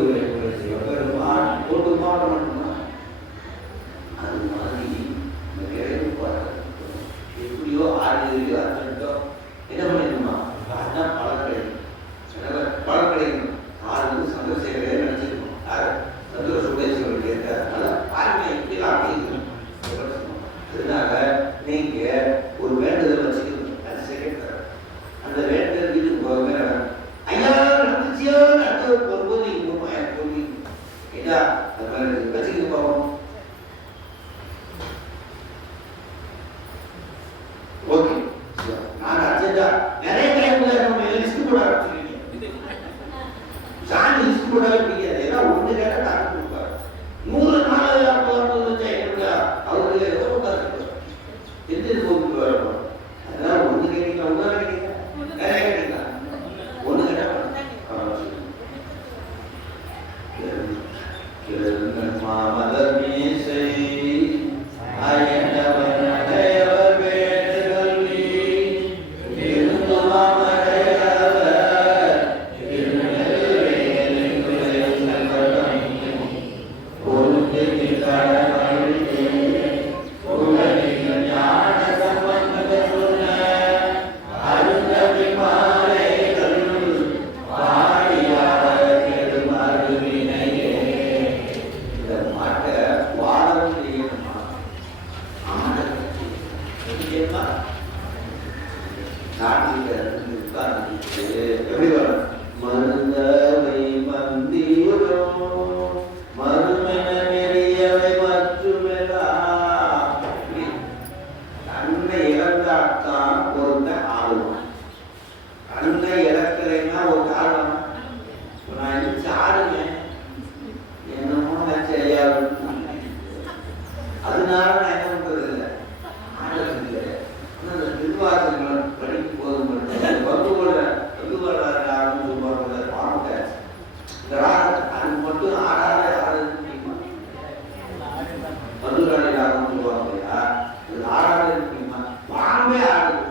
போடவே பிடிக்காது. ஏன்னா ஒன்று கேட்டால் டாக்டர் கொடுப்பாரு. 100 நாள் அவரு எந்த போட்டு வரணும். அதனால ஒன்று கேட்டீங்களா, ஒன்றா கேட்டீங்களா, நிறைய கேட்டீங்களா, ஒன்று கேட்டா மாமதர் மீசை அயனவன் அடையவர் வேண்டுகல்வி இருந்து மாமடையவர் மருந்தவை மந்திரம் மறுமென நெறியவை மற்றுமெல்லாம் அன்னை இழந்தாத்தான் ஒருத்த ஆடுவான். அன்னை இழக்கலைன்னா ஒரு காரணம். நான் எதிர்த்து ஆடுவேன் என்னமோ செய்யா, அதனால நான் என்ன பண்றது இல்லை, ஆடுறது இல்லை. அந்த திருவாசகங்கள் படிக்கும் போது மட்டும் வகுவரான்னு சொல்லுவாங்க பாருங்க. இந்த ராகத்தை அது மட்டும் ஆடாத ஆடுறது முடியுமா? மதுராணி ராகம் சொல்லுவாங்க இல்லையா, இது ஆடாத முடியுமா? பாம்பே ஆடுது.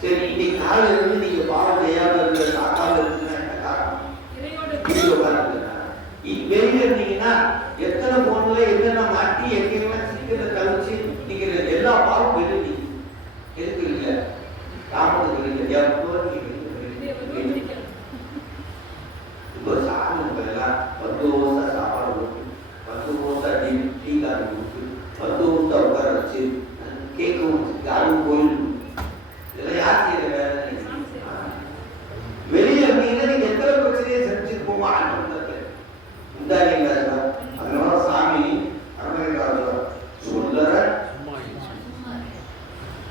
சரி, இன்னைக்கு காலையில இருந்து நீங்க பாவம் செய்யாம இருக்கிற காக்கால இருக்குன்னா என்ன காரணம்? எத்தனை போன்ல என்னென்ன மாட்டி எங்கெல்லாம் சிக்கல கழிச்சு நீங்க எல்லா பாவம் வெளியே எதுக்கு இல்லை சாப்பிடுறது இல்லை எப்போ இப்போ சாப்பிடுங்க எல்லாம் 10 வருஷம் சாப்பாடு கொடுத்து 10 வருஷம் டீ காஃபி கொடுத்து 10 வருஷம் உட்கார வச்சு கேட்கும் யாரும் கோயில் இதெல்லாம் யார் செய்யற வேலை வெளியே இருந்தீங்கன்னா நீங்க எத்தனை பிரச்சனையை செஞ்சிருப்போமா அதனால சாமி சொல்லற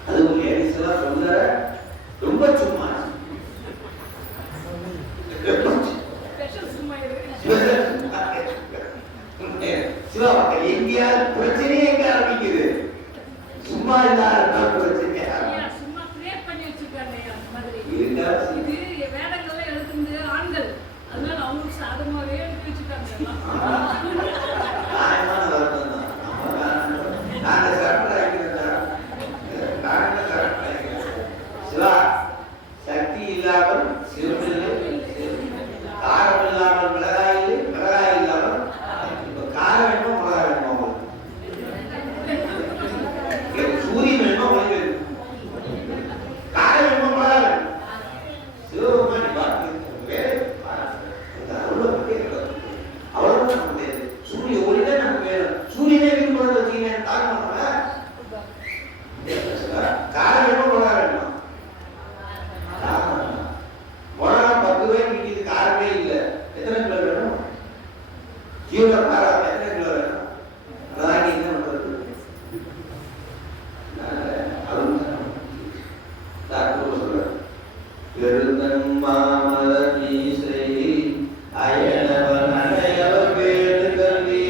அது லேடிஸ் எல்லாம் சொல்லற ரொம்ப சும்மா சிவா எங்கேயா பிரச்சனையே எங்க ஆரம்பிக்குது சும்மா இல்லாத பிரச்சனை சக்தி இல்லாமல் காரம் இல்லாமல் மிளகாய் இல்லாமல் காரம் வேணுமோ மிளகாய் வேணுமோ சூரியன் வேணுமோ ஒளி வேணும் காரம் வேணுமோ மிளகாய் வேணும் சிவபெருமானி பார்த்து அவ்வளவுதான் நமக்கு சூரிய ஒளிதான் நமக்கு வேணும் சூரியனே விரும்புறது வச்சீங்க காரணம் காரம் வேணுமோ மிளகாய் வேணுமா மிளகாய் 10 ரூபாய்க்கு விற்கிது காரமே இல்லை எத்தனை கிலோ வேணும் ஜீவன காரம் எத்தனை கிலோ வேணும் அதான் என்ன பண்றது எழுதன் மாமல மீசை அயனவன் அடையவ பேடு கல்வி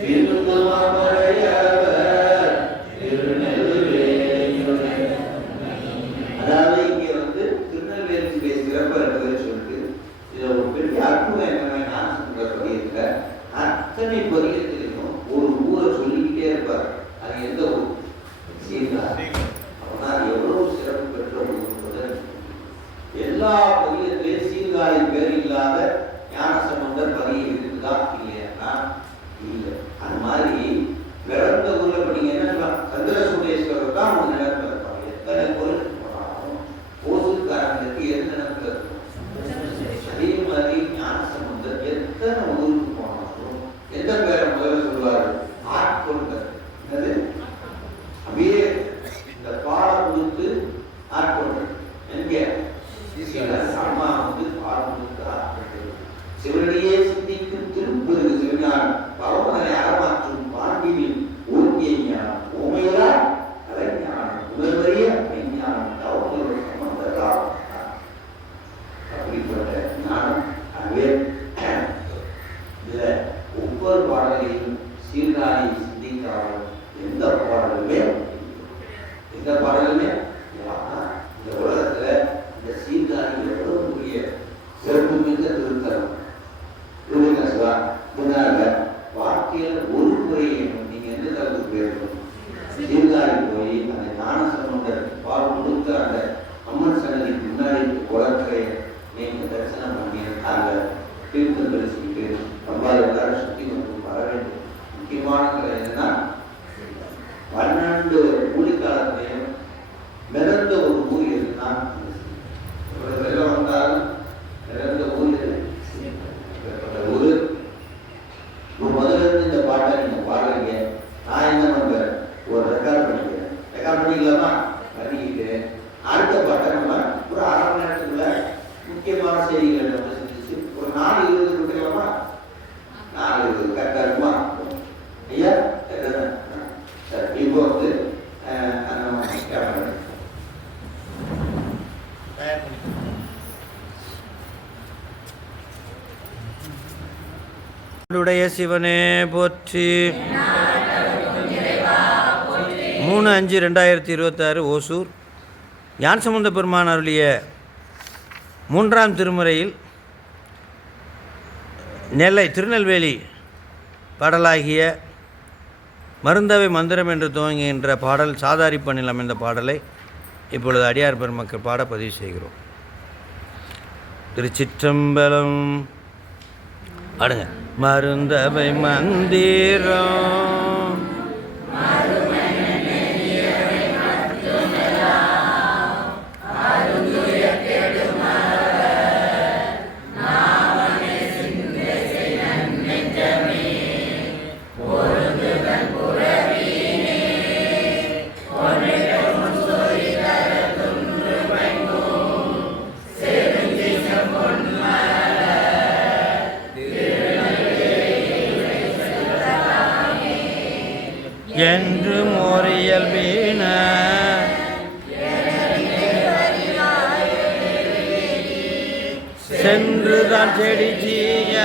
திருந்த மாமலையவர் திருநெல்வேலியுடைய. அதாவது இங்க திருநெல்வேலியுடைய சிறப்பு என்பதை சொல்லிட்டு இதுல ஒரு பெரிய அற்புதம் என்னன்னா நான் சொல்லியிருக்க அத்தனை பதியத்திலையும் ஒரு ஊரை சொல்லிக்கிட்டே இருப்பார். அது எந்த ஊர்? சீர்காழி. அவனால் எவ்வளவு சிறப்பு பெற்ற ஊர் எல்லா பதியத்திலையும் சீர்காழி பேர் இல்லாத ஞானசம்பந்தர் பதியம் இருக்குதா இல்லையா? இல்லை. அது மாதிரி பிறந்த ஊர்ல நீங்க என்ன சந்திரசூடேஸ்வரர் தான் ஒரு நிலத்தில் இருப்பாங்க. எத்தனை கோயிலுக்கு போனாலும் ஓசூர்காரங்களுக்கு எந்த நிலத்தில் இருக்கும். அதே மாதிரி ஞானசம்பந்தர் எத்தனை ஊருக்கு போனாலும் எந்த பேரை முதல்ல சொல்லுவாரு? ஆட்கொண்டர். என்னது? அப்படியே இந்த பாடம் கொடுத்து ஆட்கொண்டர். எங்க அம்மா பாடம் கொடுத்து ஆட்கொண்டர். சிவனடியே சிந்திக்கும் திருப்பெருகு சிவஞானம் பரமனை அறமாற்றும் பாண்டியில் ஓங்கிய ஞானம் ஓமையா கலைஞானம் உணர்வறிய மெய்ஞானம் தவங்களோட சம்பந்தம். அப்படிப்பட்ட ஞானம் அதுவே இதுல ஒவ்வொரு பாடலையும் சீர்காழி சிந்திக்காமல் எந்த பாடலுமே இந்த உலகத்துல இந்த சீர்காழி எவ்வளவு பெரிய சிறப்பு மிக்க திருத்தலம். வாழ்க்கையில ஒரு முறையும் நீங்க எந்த தளத்துக்கு போயிருக்கணும்? சீர்காழி போய் அந்த ஞான சம்பந்தர் பால் கொடுத்த அந்த அம்மன் சன்னதிக்கு முன்னாடி குளக்கரைய நீங்க தரிசனம் பண்ணி அந்த தீர்த்தம் தரிசிட்டு ரொம்ப எல்லாரும் சுத்தி வந்து வர வேண்டும். முக்கியமான கலை என்னன்னா 12 கூலி காலத்திலையும் மிதந்த ஒரு ஊர் இருக்குன்னா வெள்ளம் வந்தாலும் மிதந்த ஊர் ஊரு. முதல்ல இருந்து இந்த பாட்டை நீங்க பாடுறீங்க. நான் என்ன பண்றேன்? ஒரு ரெக்கார்ட் பண்ணிக்கிறேன். ரெக்கார்ட் பண்ணிக்கலாமா? பண்ணிக்கிட்டு அடுத்த பாட்டை நம்ம ஒரு 1/2 மணி நேரத்துக்குள்ள முக்கியமான செய்திகளை நம்ம செஞ்சிச்சு ஒரு 4:20 கொடுக்கலாமா? 4:20 கரெக்டா இருக்குமா ஐயா? சரி, இப்போ வந்து உடைய சிவனே போற்றி. 3/5/2026 ஓசூர் ஞானசம்பந்த பெருமான் அருளிய 3ஆம் திருமுறையில் திருநெல்வேலி பாடலாகிய மருந்தவை மந்திரம் என்று துவங்குகின்ற பாடல் சாதாரி பண்ணில் அமைந்த பாடலை இப்பொழுது அடியார் பெருமக்கள் பாட பதிவு செய்கிறோம். திருச்சிற்றம்பலம். பாடுங்க. மருந்தவை மந்திரம் என்று மோரியல் வீண சென்றுதான் செடி செய்ய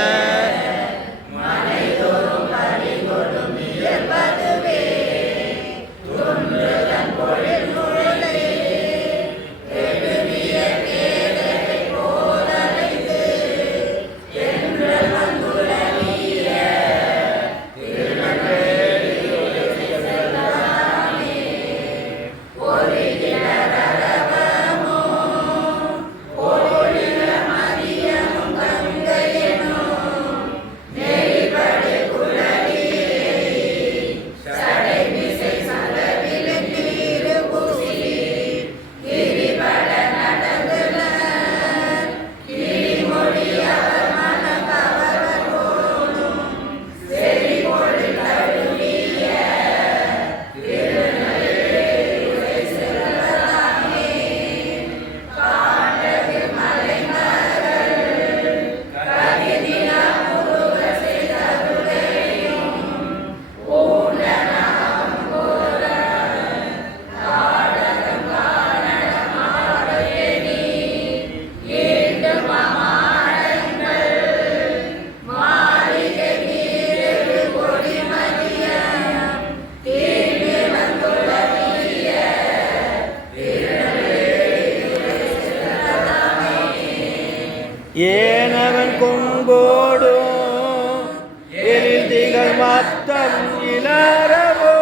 ஏனவன் கொங்கோடும் எழில் திகழ் மத்தம் இளரவோ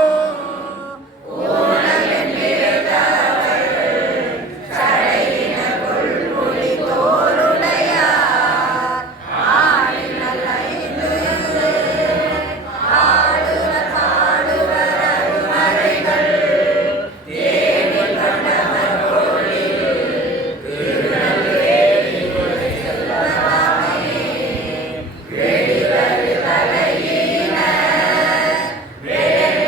Ready,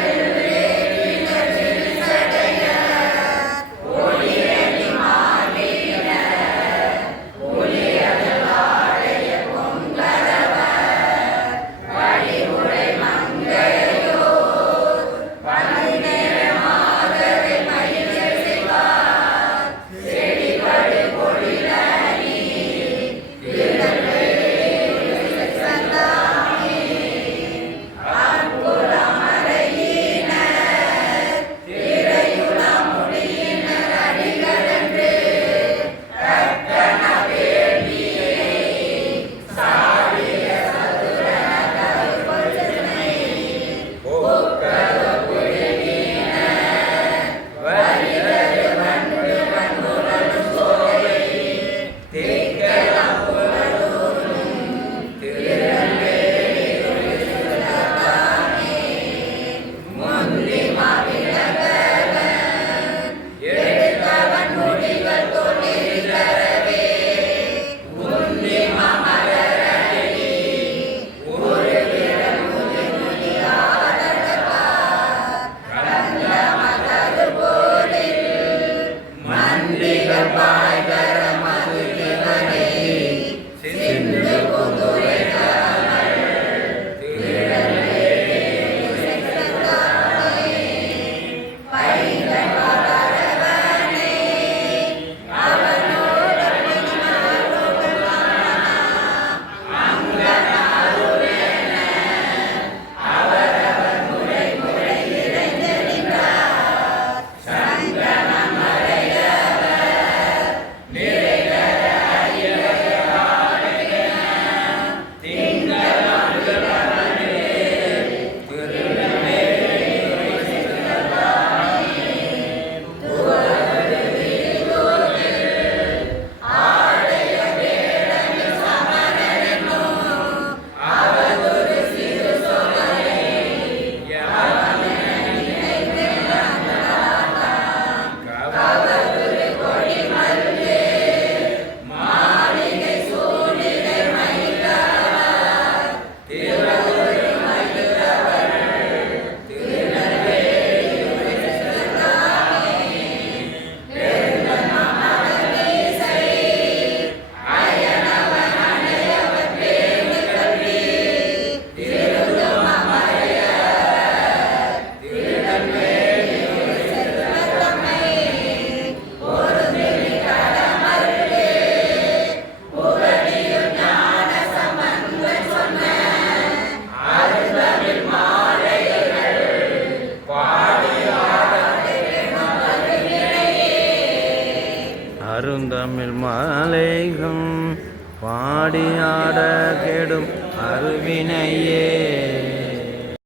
கெடும் அருவினையே